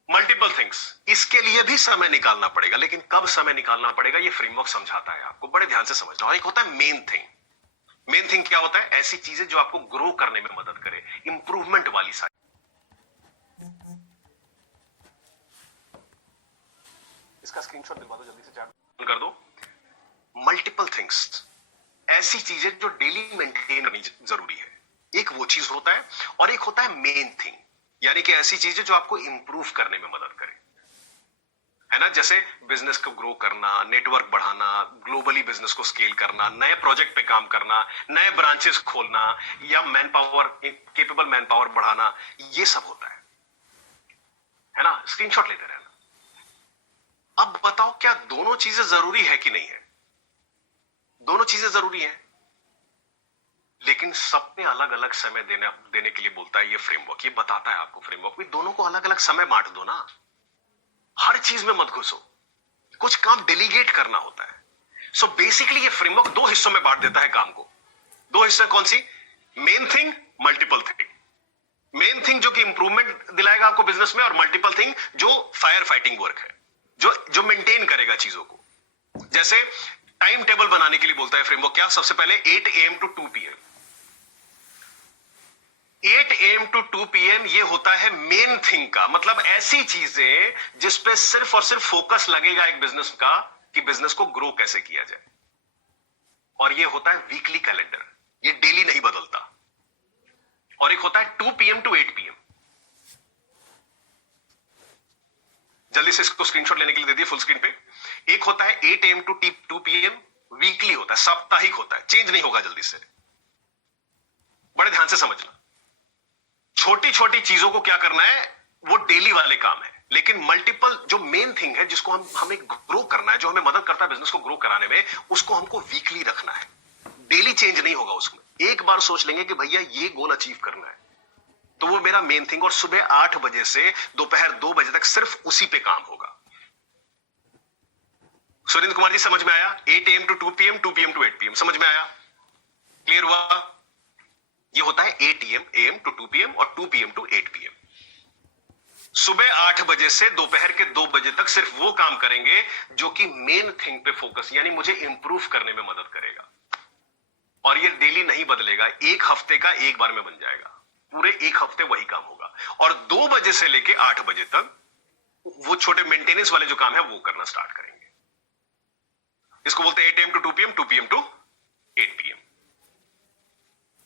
मल्टीपल थिंग्स। इसके लिए भी समय निकालना पड़ेगा, लेकिन कब समय निकालना पड़ेगा ये फ्रेमवर्क समझाता है आपको। बड़े ध्यान से समझना। और एक होता है मेन थिंग। मेन थिंग क्या होता है? ऐसी चीजें जो आपको ग्रो करने में मदद करे, इंप्रूवमेंट वाली साइड। इसका स्क्रीनशॉट दिलवा दो जल्दी से, चैट कर दो। मल्टीपल थिंग्स ऐसी चीजें जो डेली मेंटेन करनी जरूरी है। एक वो चीज होता है, और एक होता है मेन थिंग, यानी कि ऐसी चीजें जो आपको इंप्रूव करने में मदद करे, है ना। जैसे बिजनेस को ग्रो करना, नेटवर्क बढ़ाना, ग्लोबली बिजनेस को स्केल करना, नए प्रोजेक्ट पे काम करना, नए ब्रांचेस खोलना, या man power, capable man power बढ़ाना, ये सब होता है ना। स्क्रीनशॉट लेते रहना। अब बताओ क्या दोनों चीजें जरूरी है कि नहीं है? दोनों चीजें जरूरी है, लेकिन सब में अलग अलग समय देने के लिए बोलता है ये फ्रेमवर्क। ये बताता है आपको फ्रेमवर्क भी, दोनों को अलग अलग समय बांट दो ना। हर चीज में मत घुसो, कुछ काम डेलीगेट करना होता है। सो बेसिकली ये फ्रेमवर्क दो हिस्सों में बांट देता है काम को। दो हिस्से कौन सी? Main thing, multiple thing. Main thing जो कि इंप्रूवमेंट दिलाएगा आपको बिजनेस में, और मल्टीपल थिंग जो फायर फाइटिंग वर्क है, जो मेंटेन करेगा चीजों को। जैसे टाइम टेबल बनाने के लिए बोलता है फ्रेमवर्क क्या? सबसे पहले 8 AM to 2 PM। 8 AM to 2 PM ये होता है मेन थिंग का मतलब ऐसी चीजें जिस पे सिर्फ और सिर्फ फोकस लगेगा एक बिजनेस का कि बिजनेस को ग्रो कैसे किया जाए। और ये होता है वीकली कैलेंडर, ये डेली नहीं बदलता। और एक होता है 2 PM to 8 PM। जल्दी से इसको स्क्रीनशॉट लेने के लिए दे दिए फुल स्क्रीन पे। एक होता है 8 AM to 2 PM, वीकली होता है, साप्ताहिक होता है, चेंज नहीं होगा जल्दी से। बड़े ध्यान से समझना, छोटी छोटी चीजों को क्या करना है वो डेली वाले काम है, लेकिन मल्टीपल जो मेन थिंग है जिसको हमें ग्रो करना है, जो हमें मदद करता है बिजनेस को ग्रो कराने में, उसको हमको वीकली रखना है। डेली चेंज नहीं होगा उसमें। एक बार सोच लेंगे कि भैया ये गोल अचीव करना है तो वो मेरा मेन थिंग, और सुबह 8 बजे से दोपहर 2 बजे तक सिर्फ उसी पे काम होगा। सुरेंद्र कुमार जी समझ में आया? 8 AM to 2 PM, 2 PM to 8 PM समझ में आया? क्लियर हुआ? ये होता है 8 AM to 2 PM और 2 PM to 8 PM। सुबह 8 बजे से दोपहर के 2 बजे तक सिर्फ वो काम करेंगे जो कि मेन थिंग पे फोकस, यानी मुझे इंप्रूव करने में मदद करेगा। और ये डेली नहीं बदलेगा, एक हफ्ते का एक बार में बन जाएगा, पूरे एक हफ्ते वही काम होगा। और 2 बजे से लेके 8 बजे तक वो छोटे मेंटेनेंस वाले जो काम है वो करना स्टार्ट करेंगे। इसको बोलते हैं 8 AM to 2 PM, 2 PM to 8 PM।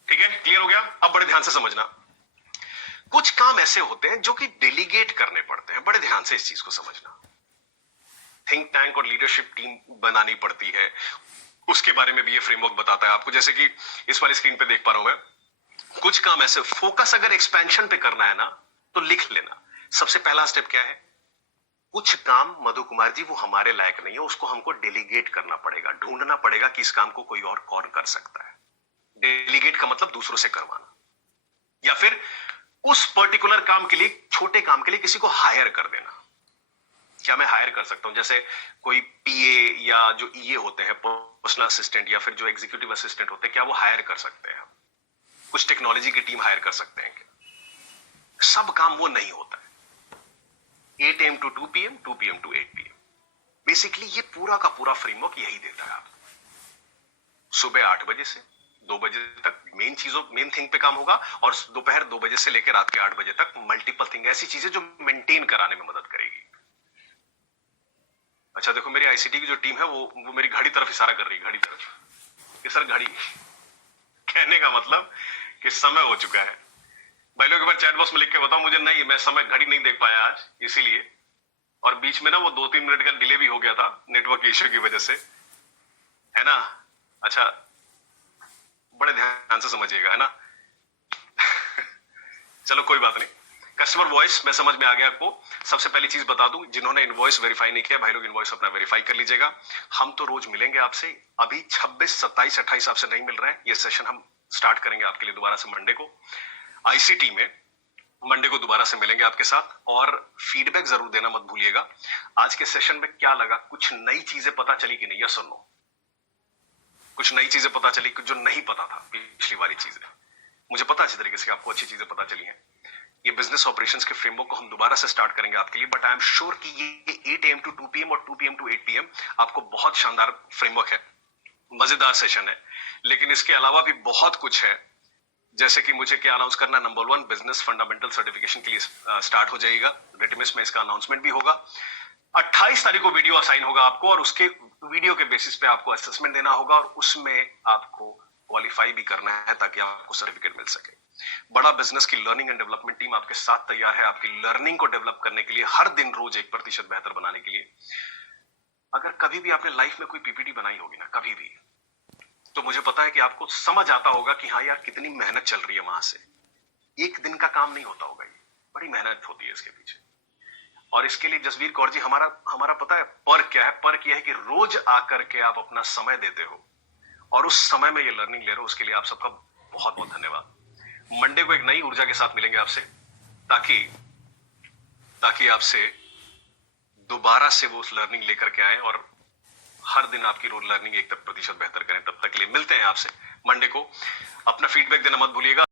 ठीक है, क्लियर हो गया? अब बड़े ध्यान से समझना, कुछ काम ऐसे होते हैं जो कि डेलीगेट करने पड़ते हैं। बड़े ध्यान से इस चीज को समझना। थिंक टैंक और लीडरशिप टीम बनानी पड़ती है, उसके बारे में भी ये फ्रेमवर्क बताता है आपको। जैसे कि इस वाली स्क्रीन पे देख पा रहा हूं मैं, कुछ काम ऐसे फोकस अगर एक्सपेंशन पे करना है ना तो लिख लेना। सबसे पहला स्टेप क्या है? कुछ काम मधु कुमार जी वो हमारे लायक नहीं है, उसको हमको डेलीगेट करना पड़ेगा, ढूंढना पड़ेगा कि इस काम को कोई और कौन कर सकता है। डेलीगेट का मतलब दूसरों से करवाना, या फिर उस पर्टिकुलर काम के लिए, छोटे काम के लिए किसी को हायर कर देना। क्या मैं हायर कर सकता हूं? जैसे कोई पीए या जो ईए होते हैं, पर्सनल असिस्टेंट, या फिर जो एग्जीक्यूटिव असिस्टेंट होते हैं, क्या वो हायर कर सकते हैं? कुछ टेक्नोलॉजी की टीम हायर कर सकते हैं क्या? सब काम वो नहीं होता है। 8 AM to 2 PM, 2 PM to 8 PM। Basically ये पूरा का पूरा फ्रेमवर्क यही देता है आपको। सुबह 8 बजे से 2 बजे तक मेन थिंग पे काम होगा, और दोपहर 2 बजे से लेकर रात के 8 बजे तक मल्टीपल थिंग, ऐसी चीजें जो मेंटेन कराने में मदद करेगी। अच्छा देखो, मेरी आईसीटी की जो टीम है वो मेरी घड़ी तरफ इशारा कर रही है, घड़ी तरफ कि सर घड़ी, कहने का मतलब कि समय हो चुका है। भाई लोग एक बार चैट बॉक्स में लिख के बताओ मुझे। नहीं, मैं समय घड़ी नहीं देख पाया आज, इसीलिए। और बीच में ना वो 2-3 मिनट का डिले भी हो गया था नेटवर्क इश्यू की वजह से, है ना। अच्छा, बड़े ध्यान से समझिएगा, है ना। चलो कोई बात नहीं। कस्टमर वॉइस में समझ में आ गया आपको। सबसे पहली चीज बता दूं, जिन्होंने इनवॉइस वेरीफाई नहीं किया, भाई लोग इनवॉइस अपना वेरीफाई कर लीजिएगा। हम तो रोज मिलेंगे आपसे। अभी 26, 27, 28 आपसे नहीं मिल रहे हैं। ये सेशन हम स्टार्ट करेंगे आपके लिए दोबारा से मंडे को आईसीटी में। मंडे को दोबारा से मिलेंगे आपके साथ, और फीडबैक जरूर देना मत भूलिएगा। आज के सेशन में क्या लगा, कुछ नई चीजें पता चली कि नहीं, या सुनो, कुछ नई चीजें पता चली जो नहीं पता था पिछली वाली चीजें। मुझे पता अच्छी तरीके से आपको अच्छी चीजें पता चली हैं। ये बिजनेस ऑपरेशंस के फ्रेमवर्क को हम दोबारा से स्टार्ट करेंगे आपके लिए, बट आई एम श्योर कि ये 8 AM to 2 PM और 2 PM to 8 PM आपको बहुत शानदार फ्रेमवर्क है, मजेदार सेशन है। लेकिन इसके अलावा भी बहुत कुछ है, जैसे कि मुझे क्या अनाउंस करना। नंबर 1, बिजनेस फंडामेंटल सर्टिफिकेशन के लिए स्टार्ट हो जाएगा। रिटमिस में इसका अनाउंसमेंट भी होगा। 28 तारीख को वीडियो असाइन होगा आपको, और उसके वीडियो के बेसिस पे आपको असेसमेंट देना होगा, और उसमें आपको क्वालिफाई भी करना है ताकि आपको सर्टिफिकेट मिल सके। बड़ा बिजनेस की लर्निंग एंड डेवलपमेंट टीम आपके साथ तैयार है, आपकी लर्निंग को डेवलप करने के लिए, हर दिन रोज 1% बेहतर बनाने के लिए। अगर कभी भी आपने लाइफ में कोई पीपीटी बनाई होगी ना, कभी भी, तो मुझे पता है कि आपको समझ आता होगा कि हाँ यार, कितनी मेहनत चल रही है वहां से। एक दिन का काम नहीं होता होगा, ये बड़ी मेहनत होती है इसके पीछे। और इसके लिए जसवीर कौर जी, हमारा पता है पर क्या है। पर क्या है कि रोज आकर के आप अपना समय देते हो, और उस समय में ये लर्निंग ले रहे हो। उसके लिए आप सबका बहुत बहुत धन्यवाद। मंडे को एक नई ऊर्जा के साथ मिलेंगे आपसे, ताकि आपसे दोबारा से वो लर्निंग लेकर के आए, और हर दिन आपकी रोज लर्निंग 1% बेहतर करें। तब तक के लिए मिलते हैं आपसे मंडे को। अपना फीडबैक देना मत भूलिएगा।